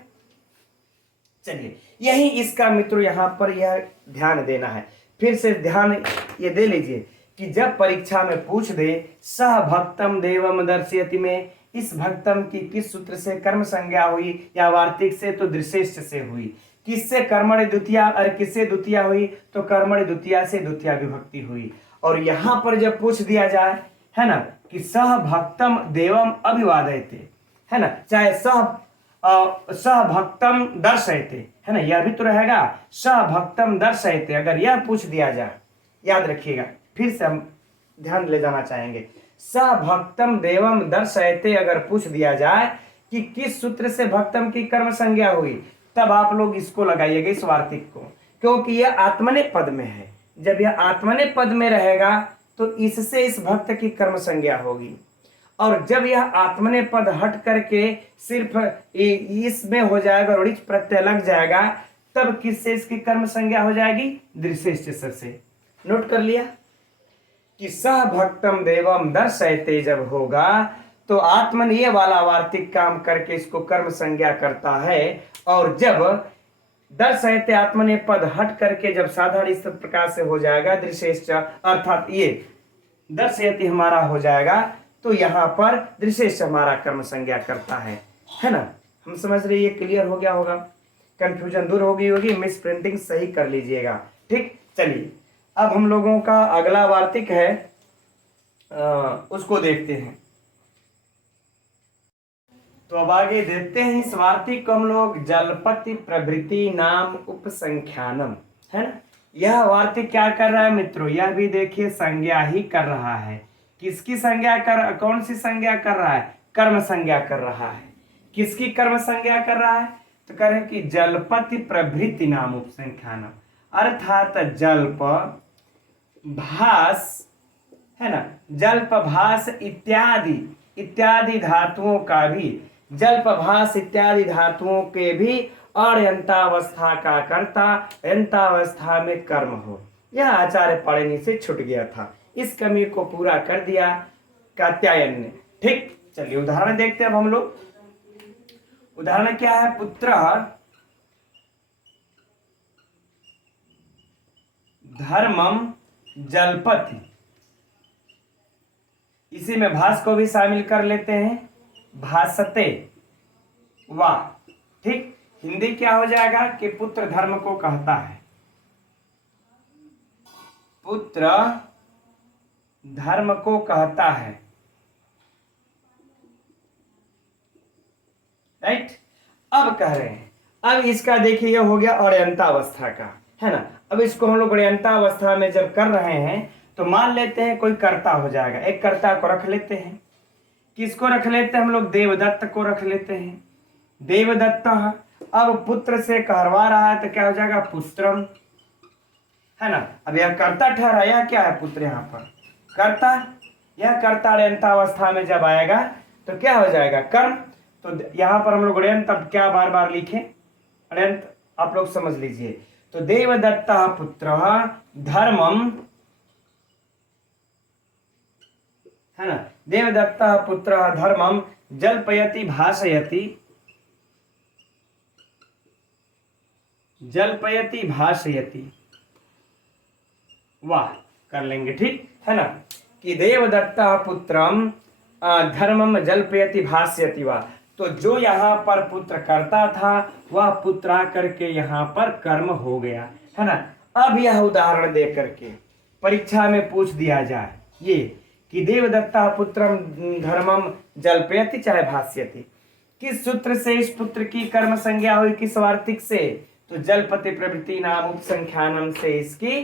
चलिए, यही इसका मित्रों यहां पर यह ध्यान देना है। फिर से ध्यान ये दे लीजिए कि जब परीक्षा में पूछ दे सह भक्तम देवम दर्शयति में, इस भक्तम की किस सूत्र से कर्म संज्ञा हुई? या वार्तिक से तो दृशेष से हुई। किससे? कर्मणि द्वितीया। और किससे द्वितीया हुई? तो कर्मणि द्वितीया से द्वितीया विभक्ति हुई। और यहां पर जब पूछ दिया जाए, है ना, कि सह भक्तम देवम अभिवादयते, है ना, चाहे सह भक्तम दर्शयते, है ना, यह भी तो रहेगा सह भक्तम दर्शयते। अगर यह पूछ दिया जाए, याद रखिएगा, फिर से हम ध्यान ले जाना चाहेंगे। सह भक्तम देवम दर्शयते अगर पूछ दिया जाए कि किस सूत्र से भक्तम की कर्म संज्ञा हुई, तब आप लोग इसको लगाइएगा, इस वार्तिक को, क्योंकि यह आत्मने पद में है। जब यह आत्मने पद में रहेगा तो इससे इस भक्त की कर्म संज्ञा होगी। और जब यह आत्मने पद हट करके सिर्फ इसमें हो जाएगा और इच प्रत्यय लग जाएगा, तब किससे इसकी कर्म संज्ञा हो जाएगी? दृशेष से। नोट कर लिया कि सह भक्तम देवम दर्शयते जब होगा तो आत्मन ये वाला वार्तिक काम करके इसको कर्म संज्ञा करता है। और जब दर्शयते आत्मने पद हट करके जब साधारण इस प्रकार से हो जाएगा दृशेष, अर्थात ये दर्शयते हमारा हो जाएगा, तो यहाँ पर दृशेष हमारा कर्म संज्ञा करता है ना। हम समझ रहे, ये क्लियर हो गया होगा, कंफ्यूजन दूर हो गई होगी, मिस प्रिंटिंग सही कर लीजिएगा। ठीक, चलिए अब हम लोगों का अगला वार्तिक है, उसको देखते हैं। तो अब आगे देखते हैं इस वार्तिक को हम लोग जलपति प्रभृति नाम उपसंख्यानम, है ना। यह वार्तिक क्या कर रहा है मित्रों? यह भी देखिए संज्ञा ही कर रहा है। किसकी संज्ञा कर, कौन सी संज्ञा कर रहा है? कर्म संज्ञा कर रहा है। किसकी कर्म संज्ञा कर रहा है? तो कह रहे हैं कि जलपति प्रभृति नाम उपसंख्यानम, अर्थात जल्प, भास, है ना, जल्प, भास इत्यादि धातुओं का भी, जल्प, भास इत्यादि धातुओं के भी और यंतावस्था का कर्ता यंतावस्था में कर्म हो, यह आचार्य पाणिनि से छूट गया था। इस कमी को पूरा कर दिया कात्यायन ने। ठीक, चलिए उदाहरण देखते हैं अब हम लोग। उदाहरण क्या है? पुत्र धर्मम जलपति, इसी में भास को भी शामिल कर लेते हैं, भासते वाह। ठीक, हिंदी क्या हो जाएगा कि पुत्र धर्म को कहता है, पुत्र धर्म को कहता है, राइट। अब कह रहे हैं, अब इसका देखिए ये हो गया अड़यंतावस्था का, है ना। अब इसको हम लोग अड़यंतावस्था में जब कर रहे हैं तो मान लेते हैं कोई कर्ता हो जाएगा, एक कर्ता को रख लेते हैं। किसको रख लेते हैं हम लोग? देवदत्त को रख लेते हैं। देवदत्तः, अब पुत्र से कहरवा रहा है तो क्या हो जाएगा पुत्रम, है ना। अब यह कर्ता ठहरा, यह क्या है पुत्र, यहाँ पर कर्ता, यह कर्ता अड़यंतावस्था में जब आएगा तो क्या हो जाएगा कर्म। तो यहाँ पर हम लोग अड़यंत अब क्या बार बार लिखे, अड़यंत आप लोग समझ लीजिए। तो देवदत्तः पुत्रः धर्मम, है ना, देवदत्तः पुत्रः धर्मम जल्पयति भाषयति, जल्पयति भाषयति, वाह कर लेंगे, ठीक है ना, कि देवदत्तः पुत्रम धर्मम जल्पयति भाष्यति वाह। तो जो यहाँ पर पुत्र करता था वह पुत्र आकर के यहाँ पर कर्म हो गया, है ना। अब यह उदाहरण दे करके परीक्षा में पूछ दिया जाए ये कि देवदत्ता पुत्रम धर्मम जल्पयति चाहे भाष्यति, किस सूत्र से इस पुत्र की कर्म संज्ञा हुई, किस वार्तिक से, तो जलपति प्रवृत्ति नाम उपसंख्यानम से इसकी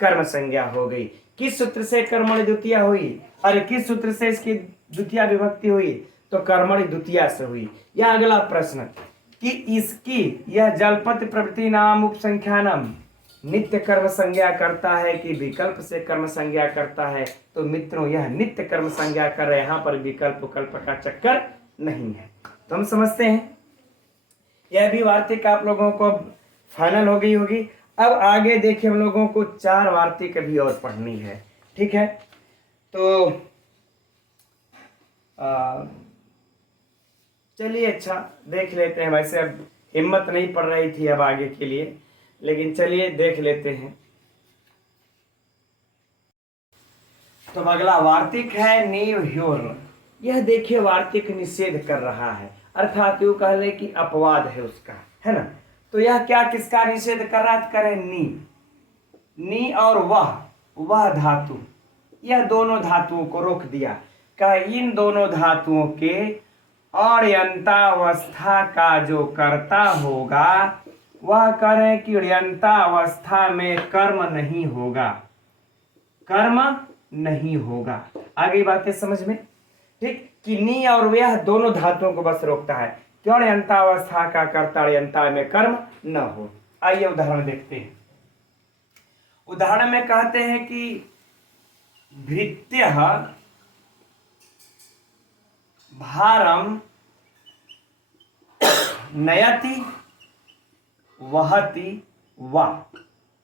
कर्म संज्ञा हो गई। किस सूत्र से कर्मणि द्वितीय हुई, अरे किस सूत्र से इसकी द्वितीय विभक्ति हुई, तो कर्मणि द्वितीय से हुई। यह अगला प्रश्न कि इसकी यह जलपति प्रवृत्ति नाम उपसंख्यानम नित्य कर्म संज्ञा करता है कि विकल्प से कर्म संज्ञा करता है, तो मित्रों यह नित्य कर्म संज्ञा कर रहे हैं, यहाँ पर विकल्प विकल्प का चक्कर नहीं है। तो हम समझते हैं यह भी वार्तिक आप लोगों को फाइनल हो गई होगी। अब आगे देखिए हम लोगों को 4 वार्तिक भी और पढ़नी है, ठीक है। तो चलिए अच्छा देख लेते हैं, वैसे अब हिम्मत नहीं पड़ रही थी अब आगे के लिए, लेकिन चलिए देख लेते हैं। तो अगला वार्तिक है नीव ह्योर। यह देखिए वार्तिक निषेध कर रहा है, अर्थात यूं कह ले कि अपवाद है उसका, है ना। तो यह क्या किसका निषेध कर रहा है, करें नी और वह धातु, यह दोनों धातुओं को रोक दिया। कहा इन दोनों धातुओं के अण्यन्तावस्था का जो कर्ता होगा वह करें कि अण्यन्तावस्था में कर्म नहीं होगा, कर्म नहीं होगा। आगे बातें समझ में, ठीक, कि नी और वह दोनों धातुओं को बस रोकता है, क्यों अण्यन्तावस्था का कर्ता अण्यन्ता में कर्म न हो। आइए उदाहरण देखते हैं। उदाहरण में कहते हैं कि भृत्यः भारम नयति वहति वा,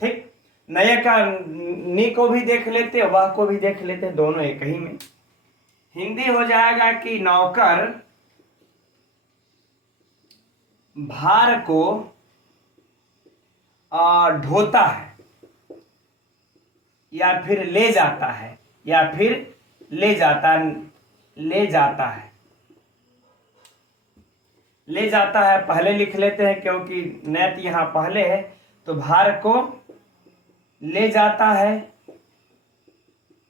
ठीक, नय का नी को भी देख लेते, वह को भी देख लेते, दोनों एक ही में। हिंदी हो जाएगा कि नौकर भार को ढोता है या फिर ले जाता है, या फिर ले जाता है पहले लिख लेते हैं क्योंकि नैत यहां पहले है। तो भार को ले जाता है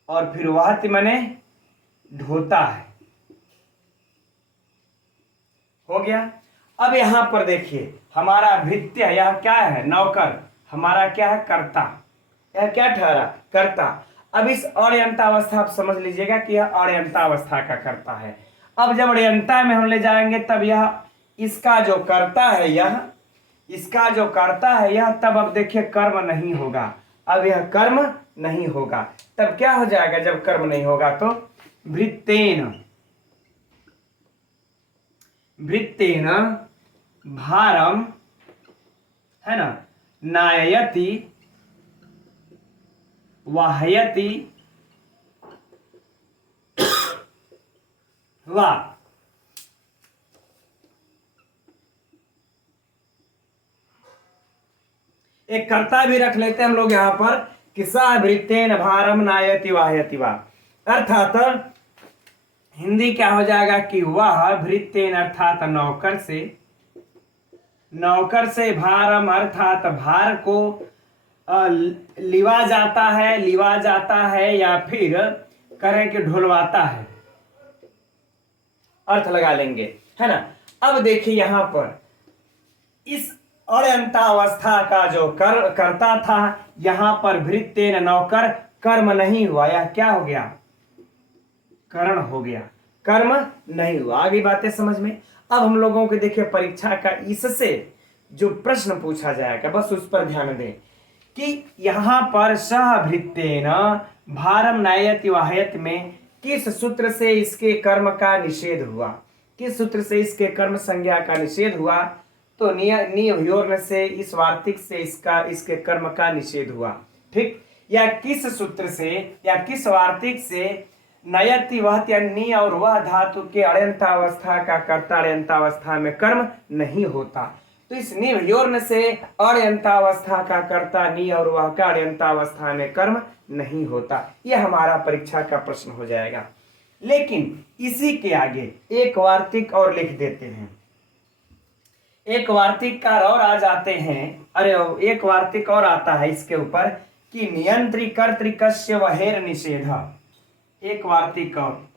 और फिर वहति मने ढोता है, हो गया। अब यहां पर देखिए हमारा भृत्य यह क्या है, नौकर, हमारा क्या है कर्ता, यह क्या ठहरा कर्ता। अब इस अण्यन्तावस्था आप समझ लीजिएगा कि यह अण्यन्तावस्था का कर्ता है। अब जब अण्यन्ता में हम ले जाएंगे तब यह इसका जो कर्ता है, यह इसका जो कर्ता है यह, तब अब देखिए कर्म नहीं होगा। अब यह कर्म नहीं होगा तब क्या हो जाएगा, जब कर्म नहीं होगा तो भृत्येन भारम, है ना, नाययति वाहयति वा। एक कर्ता भी रख लेते हैं हम लोग यहां पर कि सा भृत्येन भारम नायति वाहयति वा, अर्थात हिंदी क्या हो जाएगा कि वह भृत्येन अर्थात नौकर से भारम अर्थात भार को लिवा जाता है या फिर करें कि ढुलवाता है, अर्थ लगा लेंगे, है ना। अब देखिए यहां पर इस अण्यन्तावस्था का जो करता था, यहां पर भृत्येन नौकर कर्म नहीं हुआ, यह क्या हो गया, करण हो गया, कर्म नहीं हुआ। आगे बातें समझ में। अब हम लोगों को देखिए परीक्षा का इससे जो प्रश्न पूछा जाएगा बस उस पर ध्यान दें कि यहाँ पर सहभृत्येन भारम नायति वाहयत में किस सूत्र से इसके कर्म का निषेध हुआ, किस सूत्र से इसके कर्म संज्ञा का निषेध हुआ, तो नियोर्न से इस वार्तिक से इसके कर्म का निषेध हुआ। ठीक, या किस सूत्र से या किस वार्तिक से नयति वह नी और वह धातु के अड़यंतावस्था का कर्ता अड़यंतावस्था में कर्म नहीं होता, तो इस नियोर्न से अड़यंतावस्था का कर्ता नी और वह का अड़यंतावस्था में कर्म नहीं होता। यह हमारा परीक्षा का प्रश्न हो जाएगा। लेकिन इसी के आगे एक वार्तिक और लिख देते हैं, एक वार्तिककार और आ जाते हैं, अरे एक वार्तिक और आता है इसके ऊपर कि नियंत्री कर्तृकस्य वहेर निषेध। एक वार्तिक और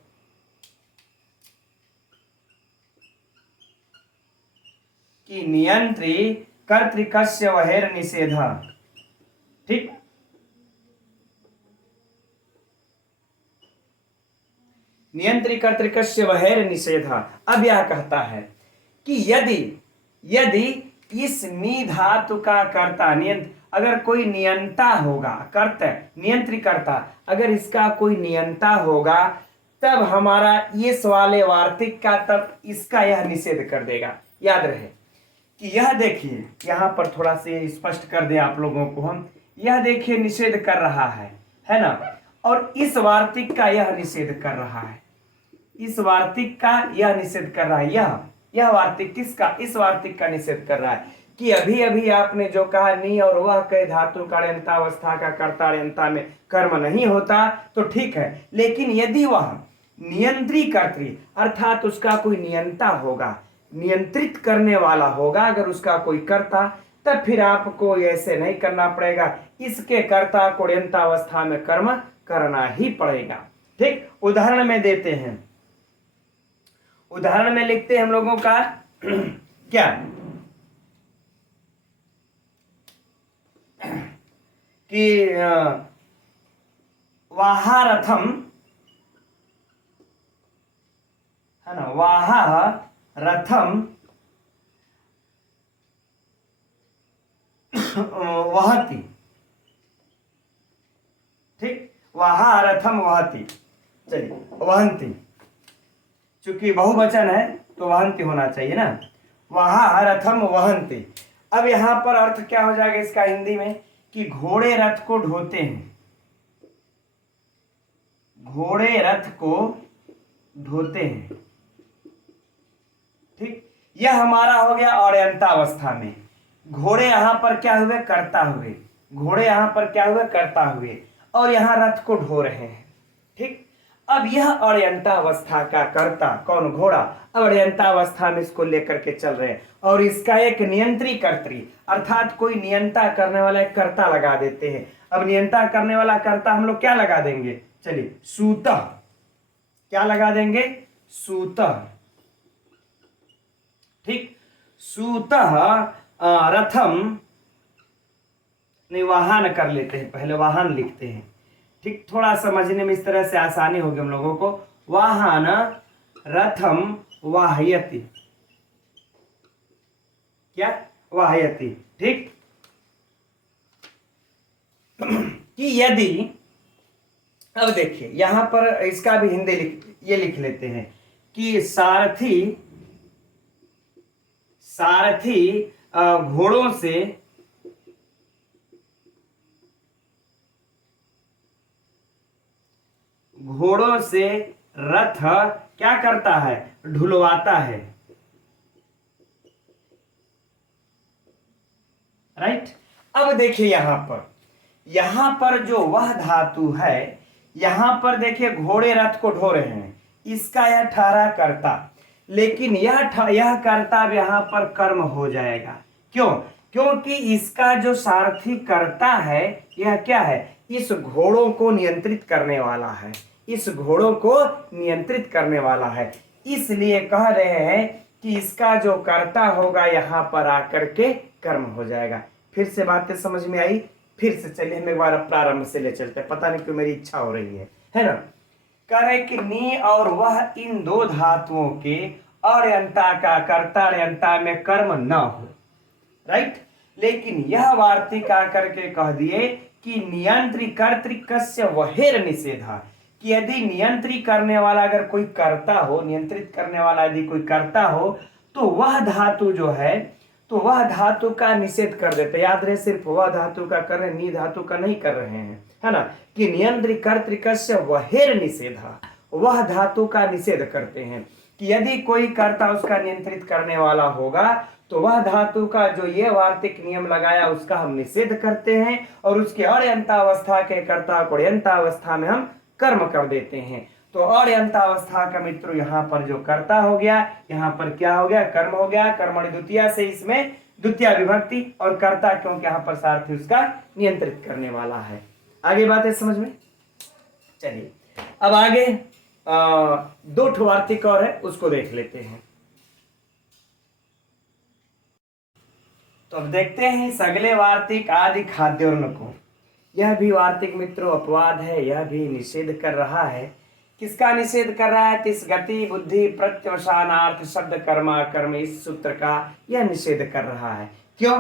कि नियंत्री कर्तृकस्य वहेर निषेध। ठीक, नियंत्री कर्तृकस्य वहेर निषेध। अब यह कहता है कि यदि इस नी धातु का कर्ता अगर कोई नियंता होगा, कर्ता नियंत्री कर्ता अगर इसका कोई नियंता होगा तब हमारा इस वाले वार्तिक का तब इसका यह निषेध कर देगा। याद रहे कि यह देखिए यहाँ पर थोड़ा से स्पष्ट कर दे आप लोगों को हम, यह देखिए निषेध कर रहा है ना, और इस वार्तिक का यह निषेध कर रहा है, इस वार्तिक का यह निषेध कर रहा है। यह वार्तिक किसका, इस वार्तिक का निषेध कर रहा है कि अभी अभी आपने जो कहा नी और वह के धातु का अड़यंतावस्था का कर्ता अड़यंता में कर्म नहीं होता तो ठीक है, लेकिन यदि वह नियंत्री कर्त्री अर्थात उसका कोई नियंता होगा, नियंत्रित करने वाला होगा, अगर उसका कोई कर्ता, तब फिर आपको ऐसे नहीं करना पड़ेगा, इसके कर्ता को अड़यंतावस्था में कर्म करना ही पड़ेगा। ठीक, उदाहरण में देते हैं, उदाहरण में लिखते हैं हम लोगों का क्या कि वाहारथम है ना, वाहारथम वहति। ठीक, वाहारथम वहति, चलिए वहंती, चूंकि बहुवचन है तो वहंती होना चाहिए ना, वाहारथम वहंती। अब यहां पर अर्थ क्या हो जाएगा इसका हिंदी में कि घोड़े रथ को ढोते हैं, घोड़े रथ को ढोते हैं। ठीक, यह हमारा हो गया अड़यंतावस्था में, घोड़े यहां पर क्या हुए, कर्ता हुए, घोड़े यहां पर क्या हुए, कर्ता हुए, और यहां रथ को ढो रहे हैं। ठीक, अब यह अड़यंतावस्था का कर्ता कौन, घोड़ा, अब अड़यंतावस्था में इसको लेकर के चल रहे हैं और इसका एक नियंत्री कर्त्री अर्थात कोई नियंता करने वाला एक कर्ता लगा देते हैं। अब नियंता करने वाला कर्ता हम लोग क्या लगा देंगे, चलिए सूतः, क्या लगा देंगे, सूतः। ठीक, सूतः रथम, नहीं वाहन कर लेते हैं, पहले वाहन लिखते हैं। ठीक, थोड़ा समझने में इस तरह से आसानी होगी हम लोगों को, वाहन रथम वाहयति, क्या, वाहयति। ठीक, कि यदि, अब देखिए यहां पर इसका भी हिंदी ये लिख लेते हैं कि सारथी घोड़ों से रथ क्या करता है, ढुलवाता है। राइट, अब देखिए यहां पर जो वह धातु है, यहां पर देखिए घोड़े रथ को ढो रहे हैं, इसका यह ठहरा कर्ता, लेकिन यह कर्ता यहां पर कर्म हो जाएगा। क्यों, क्योंकि इसका जो सारथी कर्ता है यह क्या है, इस घोड़ों को नियंत्रित करने वाला है, इस घोड़ों को नियंत्रित करने वाला है, इसलिए कह रहे हैं कि इसका जो कर्ता होगा यहां पर आकर के कर्म हो जाएगा। फिर से बातें समझ में आई, फिर से चलिए हम एक बार प्रारंभ से ले चलते हैं, पता नहीं क्यों मेरी इच्छा हो रही है ना। कह रहे कि नी और वह इन दो धातुओं के अण्यंता का कर्ता अण्यंता में कर्म न हो, राइट। लेकिन यह वार्तिक आकर के कह दिए कि नियंत्री कर्तृकस्य वहेर निषेधा, कि यदि नियंत्रित करने वाला अगर कोई कर्ता हो, नियंत्रित करने वाला यदि कोई कर्ता हो, तो वह धातु जो है, तो वह धातु का निषेध कर देते। याद रहे, सिर्फ वह धातु का कर रहे, नी धातु का नहीं कर रहे हैं, है ना, कि नियंत्रित कर्तृकस्य वहेर निषेधा, वह धातु का निषेध करते हैं कि यदि कोई कर्ता उसका नियंत्रित करने वाला होगा तो वह धातु का जो ये वार्तिक नियम लगाया उसका हम निषेध करते हैं और उसके अण्यंतावस्था के कर्ता को अण्यंतावस्था में हम कर्म कर देते हैं। तो अण्यंतावस्था का मित्रों यहाँ पर जो कर्ता हो गया, यहाँ पर क्या हो गया, कर्म हो गया। कर्मणि द्वितीया से इसमें द्वितीया विभक्ति और कर्ता, क्योंकि यहाँ पर सारथी उसका नियंत्रित करने वाला है। आगे बात है समझ में। चलिए अब आगे दो ठो वार्तिक और है, उसको देख लेते हैं। तो अब देखते हैं इस अगले वार्तिक आदि खाद्योर्ण को। यह भी वार्तिक मित्रों अपवाद है, यह भी निषेध कर रहा है। किसका निषेध कर रहा है? तिस गति बुद्धि प्रत्यवसानार्थ शब्द कर्मा कर्म, इस सूत्र का यह निषेध कर रहा है। क्यों?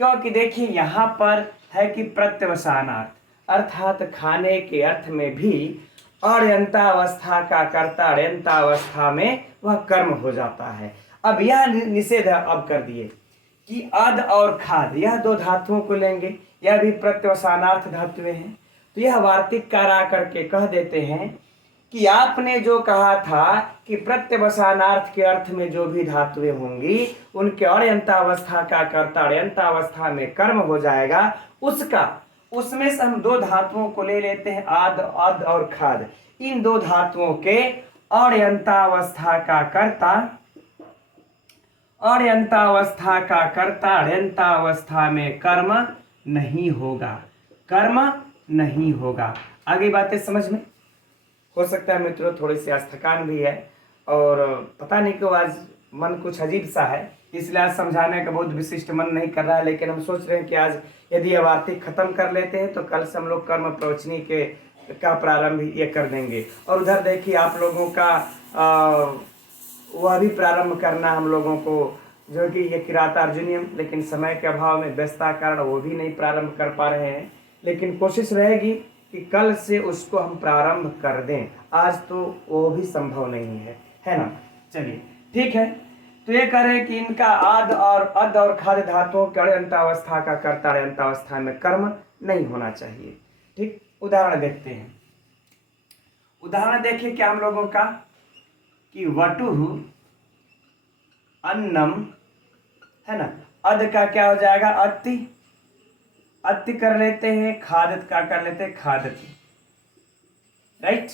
क्योंकि देखिए यहाँ पर है कि प्रत्यवसानार्थ अर्थात खाने के अर्थ में भी अण्यंतावस्था का कर्ता अण्यंतावस्था में वह कर्म हो जाता है। अब यह निषेध अब कर दिए कि अद और खाद, यह दो धातुओं को लेंगे, यह भी प्रत्यवसानार्थ धातुएं हैं। तो यह वार्तिककार आकर के कह देते हैं कि आपने जो कहा था कि प्रत्यवसानार्थ के अर्थ में जो भी धातुएं होंगी उनके अण्यंतावस्था का कर्ता अण्यंतावस्था में कर्म हो जाएगा, उसमें से हम दो धातुओं को ले लेते हैं, अद और खाद। इन दो धातुओं के अण्यंतावस्था का कर्ता अण्यंतावस्था में कर्म नहीं होगा, कर्म नहीं होगा। आगे बातें समझ में। हो सकता है मित्रों थोड़ी सी आज थकान भी है और पता नहीं क्यों आज मन कुछ अजीब सा है, इसलिए आज समझाने का बहुत विशिष्ट मन नहीं कर रहा है। लेकिन हम सोच रहे हैं कि आज यदि यह वार्तिक खत्म कर लेते हैं तो कल से हम लोग कर्म प्रवचनी का प्रारंभ ये कर देंगे। और उधर देखिए आप लोगों का वह भी प्रारंभ करना हम लोगों को, जो कि ये किरातार्जुनीयम, लेकिन समय के अभाव में व्यस्तता कारण वो भी नहीं प्रारंभ कर पा रहे हैं। लेकिन कोशिश रहेगी कि कल से उसको हम प्रारंभ कर दें, आज तो वो भी संभव नहीं है ना। चलिए ठीक है। तो ये कह रहे हैं कि इनका अद और खाद धातुओं के अण्यंतावस्था का कर्ता अण्यंतावस्था में कर्म नहीं होना चाहिए। ठीक, उदाहरण देखते हैं। उदाहरण देखिए क्या हम लोगों का कि वटुः अन्नम, है ना, अद का क्या हो जाएगा? अति कर लेते हैं, खादत का कर लेते हैं खादती, राइट।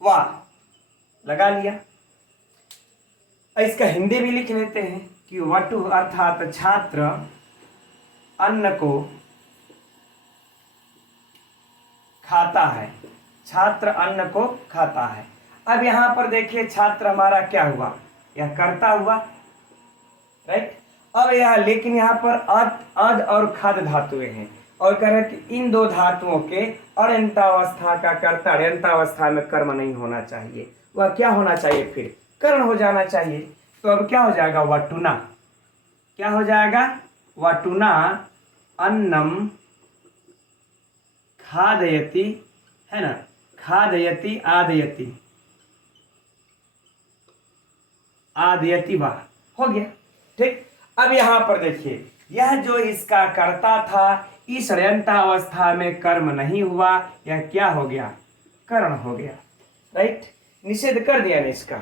वाह लगा लिया। इसका हिंदी भी लिख लेते हैं कि वटु अर्थात छात्र अन्न को खाता है, छात्र अन्न को खाता है। अब यहां पर देखिए छात्र हमारा क्या हुआ? यह कर्ता हुआ, राइट। अब यह लेकिन यहाँ पर अद और खाद धातुएं हैं और कह रहे हैं कि इन दो धातुओं के अण्यंतावस्था का कर्ता अण्यंतावस्था में कर्म नहीं होना चाहिए। वह क्या होना चाहिए? फिर कर्ण हो जाना चाहिए। तो अब क्या हो जाएगा? वटुना। क्या हो जाएगा? वटुना अन्नम खादयति, है ना, खादयति आदयति, आदयति, वाह हो गया। ठीक। अब यहां पर देखिए यह जो इसका कर्ता था इस अण्यंतावस्था में कर्म नहीं हुआ, यह क्या हो गया? कर्ण हो गया, राइट। निषेध कर दिया ने इसका।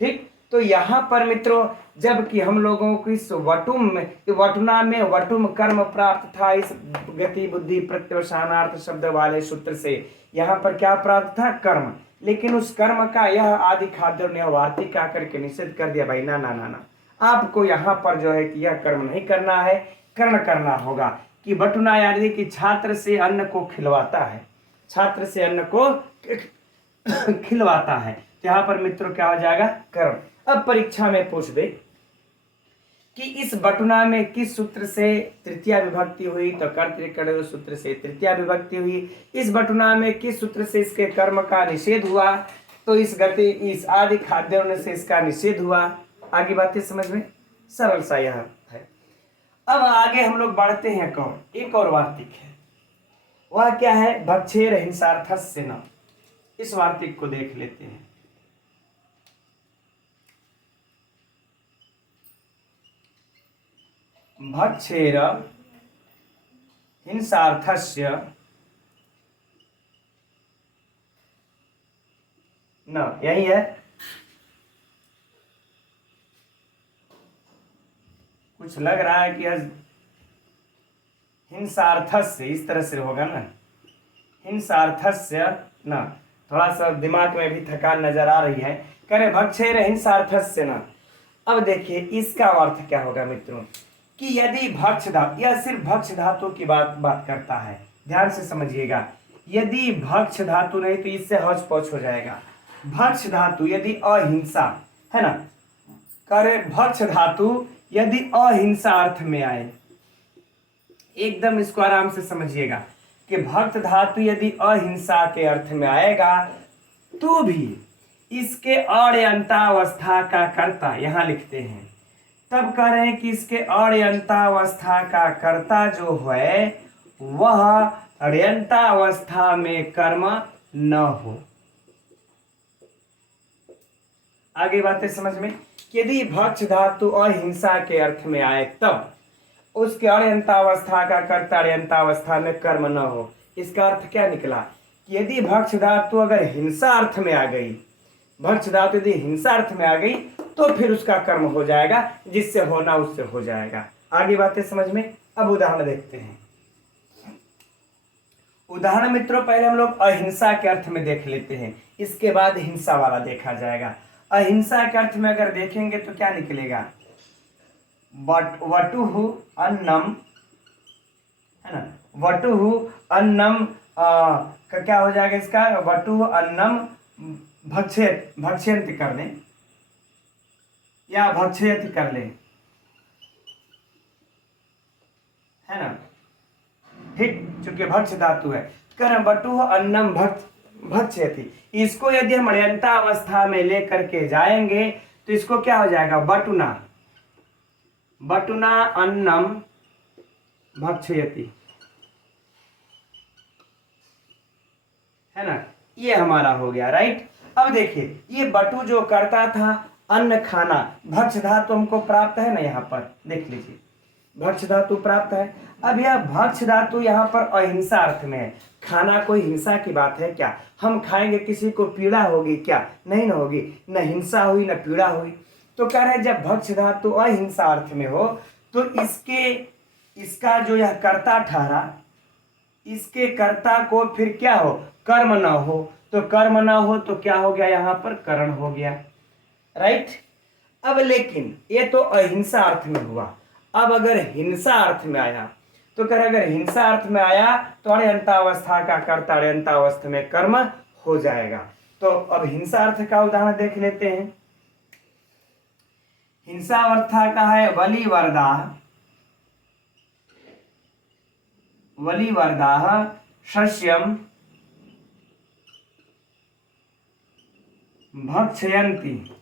ठीक। तो यहां पर मित्रों जबकि हम लोगों को इस वटुना में वटुम कर्म प्राप्त था, इस गति बुद्धि प्रत्यवसानार्थ शब्द वाले सूत्र से यहाँ पर क्या प्राप्त था? कर्म। लेकिन उस कर्म का यह आदि खाद्य ने वार्तिक आकर के निषेध कर दिया, भाई ना ना ना ना, आपको यहाँ पर जो है कि यह कर्म नहीं करना है, कर्ण करना होगा। कि बटुना यानी कि छात्र से अन्न को खिलवाता है, छात्र से अन्न को खिलवाता है। तो यहाँ पर मित्रों क्या हो जाएगा? कर्ण। अब परीक्षा में पूछ दे कि इस बटुना में किस सूत्र से तृतीया विभक्ति हुई? तो कर्तृकर्ण सूत्र से तृतीया विभक्ति हुई। इस बटुना में किस सूत्र से इसके कर्म का निषेध हुआ? तो इस आदि खाद्य से इसका निषेध हुआ। आगे बातें समझ में, सरल सा यह है। अब आगे हम लोग बढ़ते हैं, एक और वार्तिक है, वह क्या है, भक्षेर हिंसार्थस्य न। इस वार्तिक को देख लेते हैं। भक्षेर हिंसार्थस्य न, यही है। कुछ लग रहा है कि हिंसार्थस्य इस तरह से होगा ना, हिंसार्थस्य न। थोड़ा सा दिमाग में भी थकान नजर आ रही है। कह रहे भक्षेर हिंसार्थस्य न। अब देखिए इसका अर्थ क्या होगा मित्रों, कि यदि भक्ष धातु, यह सिर्फ भक्ष धातु की बात करता है, ध्यान से समझिएगा। यदि भक्ष धातु नहीं तो इससे हौच पौच हो जाएगा। भक्ष धातु यदि अहिंसा है ना, करे भक्ष धातु यदि अहिंसा अर्थ में आए, एकदम इसको आराम से समझिएगा कि भक्त धातु यदि अहिंसा के अर्थ में आएगा तो भी इसके अण्यन्तावस्था का कर्ता, यहां लिखते हैं, तब कह रहे हैं कि इसके अण्यन्तावस्था का कर्ता जो है वह अण्यन्तावस्था में कर्म न हो। आगे बातें समझ में, यदि भक्ष धातु अहिंसा के अर्थ में आए तब उसके अण्यन्तावस्था का कर्ता अण्यन्तावस्था में कर्म न हो। इसका अर्थ क्या निकला कि यदि भक्ष धातु अगर हिंसा अर्थ में आ गई, भक्ष धातु यदि हिंसा अर्थ में आ गई तो फिर उसका कर्म हो जाएगा, जिससे होना उससे हो जाएगा। आगे बातें समझ में। अब उदाहरण देखते हैं। उदाहरण मित्रों पहले हम लोग अहिंसा के अर्थ में देख लेते हैं, इसके बाद हिंसा वाला देखा जाएगा। अहिंसा के अर्थ में अगर देखेंगे तो क्या निकलेगा, वटुहु अन्नम, है ना, वटुहु अन्नम का क्या हो जाएगा इसका, वटुहु अन्नम भक्ष्यन्ति कर लें या भक्षयति कर लें, है ना, ठीक, चूंकि भक्ष धातु है। कर वटुहु अन्नम भक्षयति, इसको यदि हम अण्यन्ता अवस्था में लेकर के जाएंगे तो इसको क्या हो जाएगा, बटुना, बटुना अन्नम भक्षयति, है ना, ये हमारा हो गया, राइट। अब देखिए ये बटु जो करता था अन्न खाना, भक्ष धातु हमको प्राप्त है ना, यहाँ पर देख लीजिए भक्ष धातु प्राप्त है। अब यह भक्ष धातु यहाँ पर अहिंसा अर्थ में है। खाना कोई हिंसा की बात है क्या, हम खाएंगे किसी को पीड़ा होगी क्या, नहीं ना होगी, न हिंसा हुई न पीड़ा हुई। तो कह रहे जब भक्ष धातु अहिंसा अर्थ में हो तो इसका जो यह कर्ता ठहरा, इसके कर्ता को फिर क्या हो, कर्म ना हो, तो कर्म ना हो तो क्या हो गया, यहाँ पर करण हो गया, राइट। अब लेकिन ये तो अहिंसा अर्थ में हुआ। अब अगर हिंसा अर्थ में आया तो कर, अगर हिंसा अर्थ में आया तो अण्यन्तावस्था का कर्ता अण्यन्तावस्था में कर्म हो जाएगा। तो अब हिंसा अर्थ का उदाहरण देख लेते हैं। हिंसा अर्थ का है वलिवर्दाः, वलिवर्दाः शस्यम भक्षयन्ति,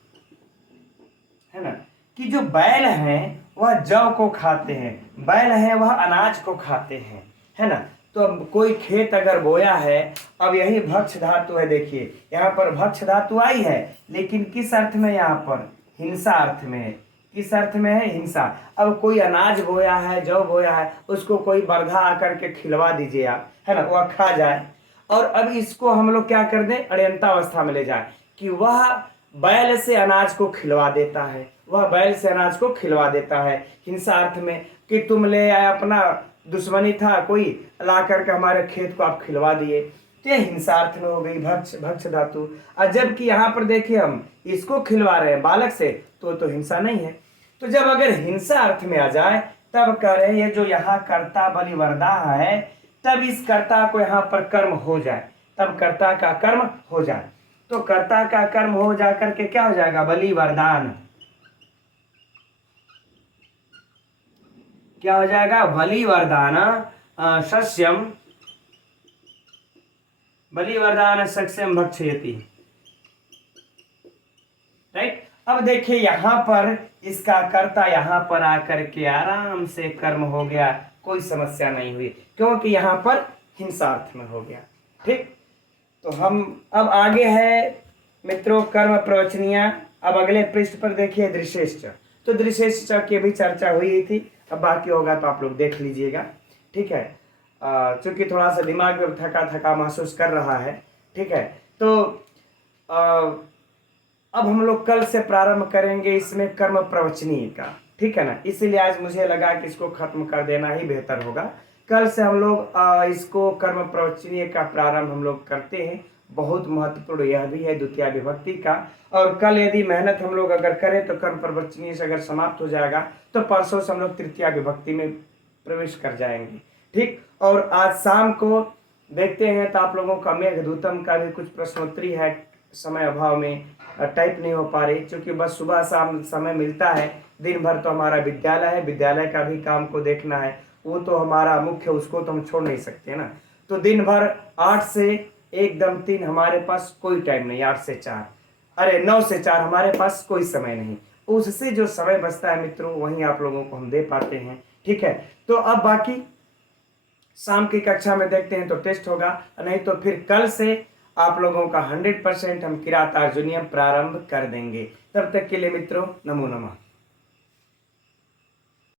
है ना, कि जो बैल हैं वह जौ को खाते हैं, बैल है वह अनाज को खाते हैं, है ना। तो अब कोई खेत अगर बोया है, अब यही भक्ष धातु है, देखिए यहाँ पर भक्ष धातु आई है, लेकिन किस अर्थ में, यहाँ पर हिंसा अर्थ में है। किस अर्थ में है, हिंसा। अब कोई अनाज बोया है, जौ बोया है, उसको कोई बरधा आकर के खिलवा दीजिए आप, है ना, वह खा जाए, और अब इसको हम लोग क्या कर दें, अण्यन्तावस्था में ले जाए कि वह बैल से अनाज को खिलवा देता है, वह बैल से अनाज को खिलवा देता है। हिंसा अर्थ में कि तुम ले आए, अपना दुश्मनी था कोई, ला करके हमारे खेत को आप खिलवा दिए, तो यह हिंसा अर्थ में हो गई भक्ष धातु। और जबकि यहाँ पर देखिए हम इसको खिलवा रहे हैं बालक से, तो हिंसा नहीं है। तो जब अगर हिंसा अर्थ में आ जाए तब कह रहे ये जो यहाँ कर्ता बलिवर्दाः है, तब इस कर्ता को यहाँ पर कर्म हो जाए, तब कर्ता का कर्म हो जाए। तो कर्ता का कर्म हो जा करके क्या हो जाएगा, बलिवर्दान, क्या हो जाएगा, बलिवर्दान शस्यम, बलिवर्दान शस्यम भक्षयति, राइट। अब देखिए यहाँ पर इसका कर्ता यहाँ पर आकर के आराम से कर्म हो गया, कोई समस्या नहीं हुई, क्योंकि यहाँ पर हिंसार्थ में हो गया। ठीक, तो हम अब आगे है मित्रों कर्म प्रवचनिया। अब अगले पृष्ठ पर देखिए दृशेश्च। तो दृशेश्च की भी चर्चा हुई थी, अब बाकी होगा तो आप लोग देख लीजिएगा। ठीक है, चूंकि थोड़ा सा दिमाग में थका थका महसूस कर रहा है। ठीक है, तो अब हम लोग कल से प्रारंभ करेंगे इसमें कर्म प्रवचनीय का। ठीक है ना, इसीलिए आज मुझे लगा कि इसको खत्म कर देना ही बेहतर होगा। कल से हम लोग इसको कर्म प्रवचनीय का प्रारंभ हम लोग करते हैं। बहुत महत्वपूर्ण यह भी है द्वितीय विभक्ति का। और कल यदि मेहनत हम लोग अगर करें तो कर्म प्रवचनीय से अगर समाप्त हो जाएगा तो परसों से हम लोग तृतीय विभक्ति में प्रवेश कर जाएंगे। ठीक, और आज शाम को देखते हैं तो आप लोगों का मेघदूतम का भी कुछ प्रश्नोत्तरी है, समय अभाव में टाइप नहीं हो पा रही, क्योंकि बस सुबह शाम समय मिलता है। दिन भर तो हमारा विद्यालय है, विद्यालय का भी काम को देखना है, वो तो हमारा मुख्य, उसको तो हम छोड़ नहीं सकते ना। तो दिन भर 8 से एकदम 3 हमारे पास कोई टाइम नहीं, 8 से 4, अरे 9 से 4 हमारे पास कोई समय नहीं। उससे जो समय बचता है मित्रों वहीं आप लोगों को हम दे पाते हैं। ठीक है, तो अब बाकी शाम की कक्षा में देखते हैं तो टेस्ट होगा, नहीं तो फिर कल से आप लोगों का 100% हम किरात अर्जुनियम प्रारंभ कर देंगे। तब तक के लिए मित्रों नमो नमः।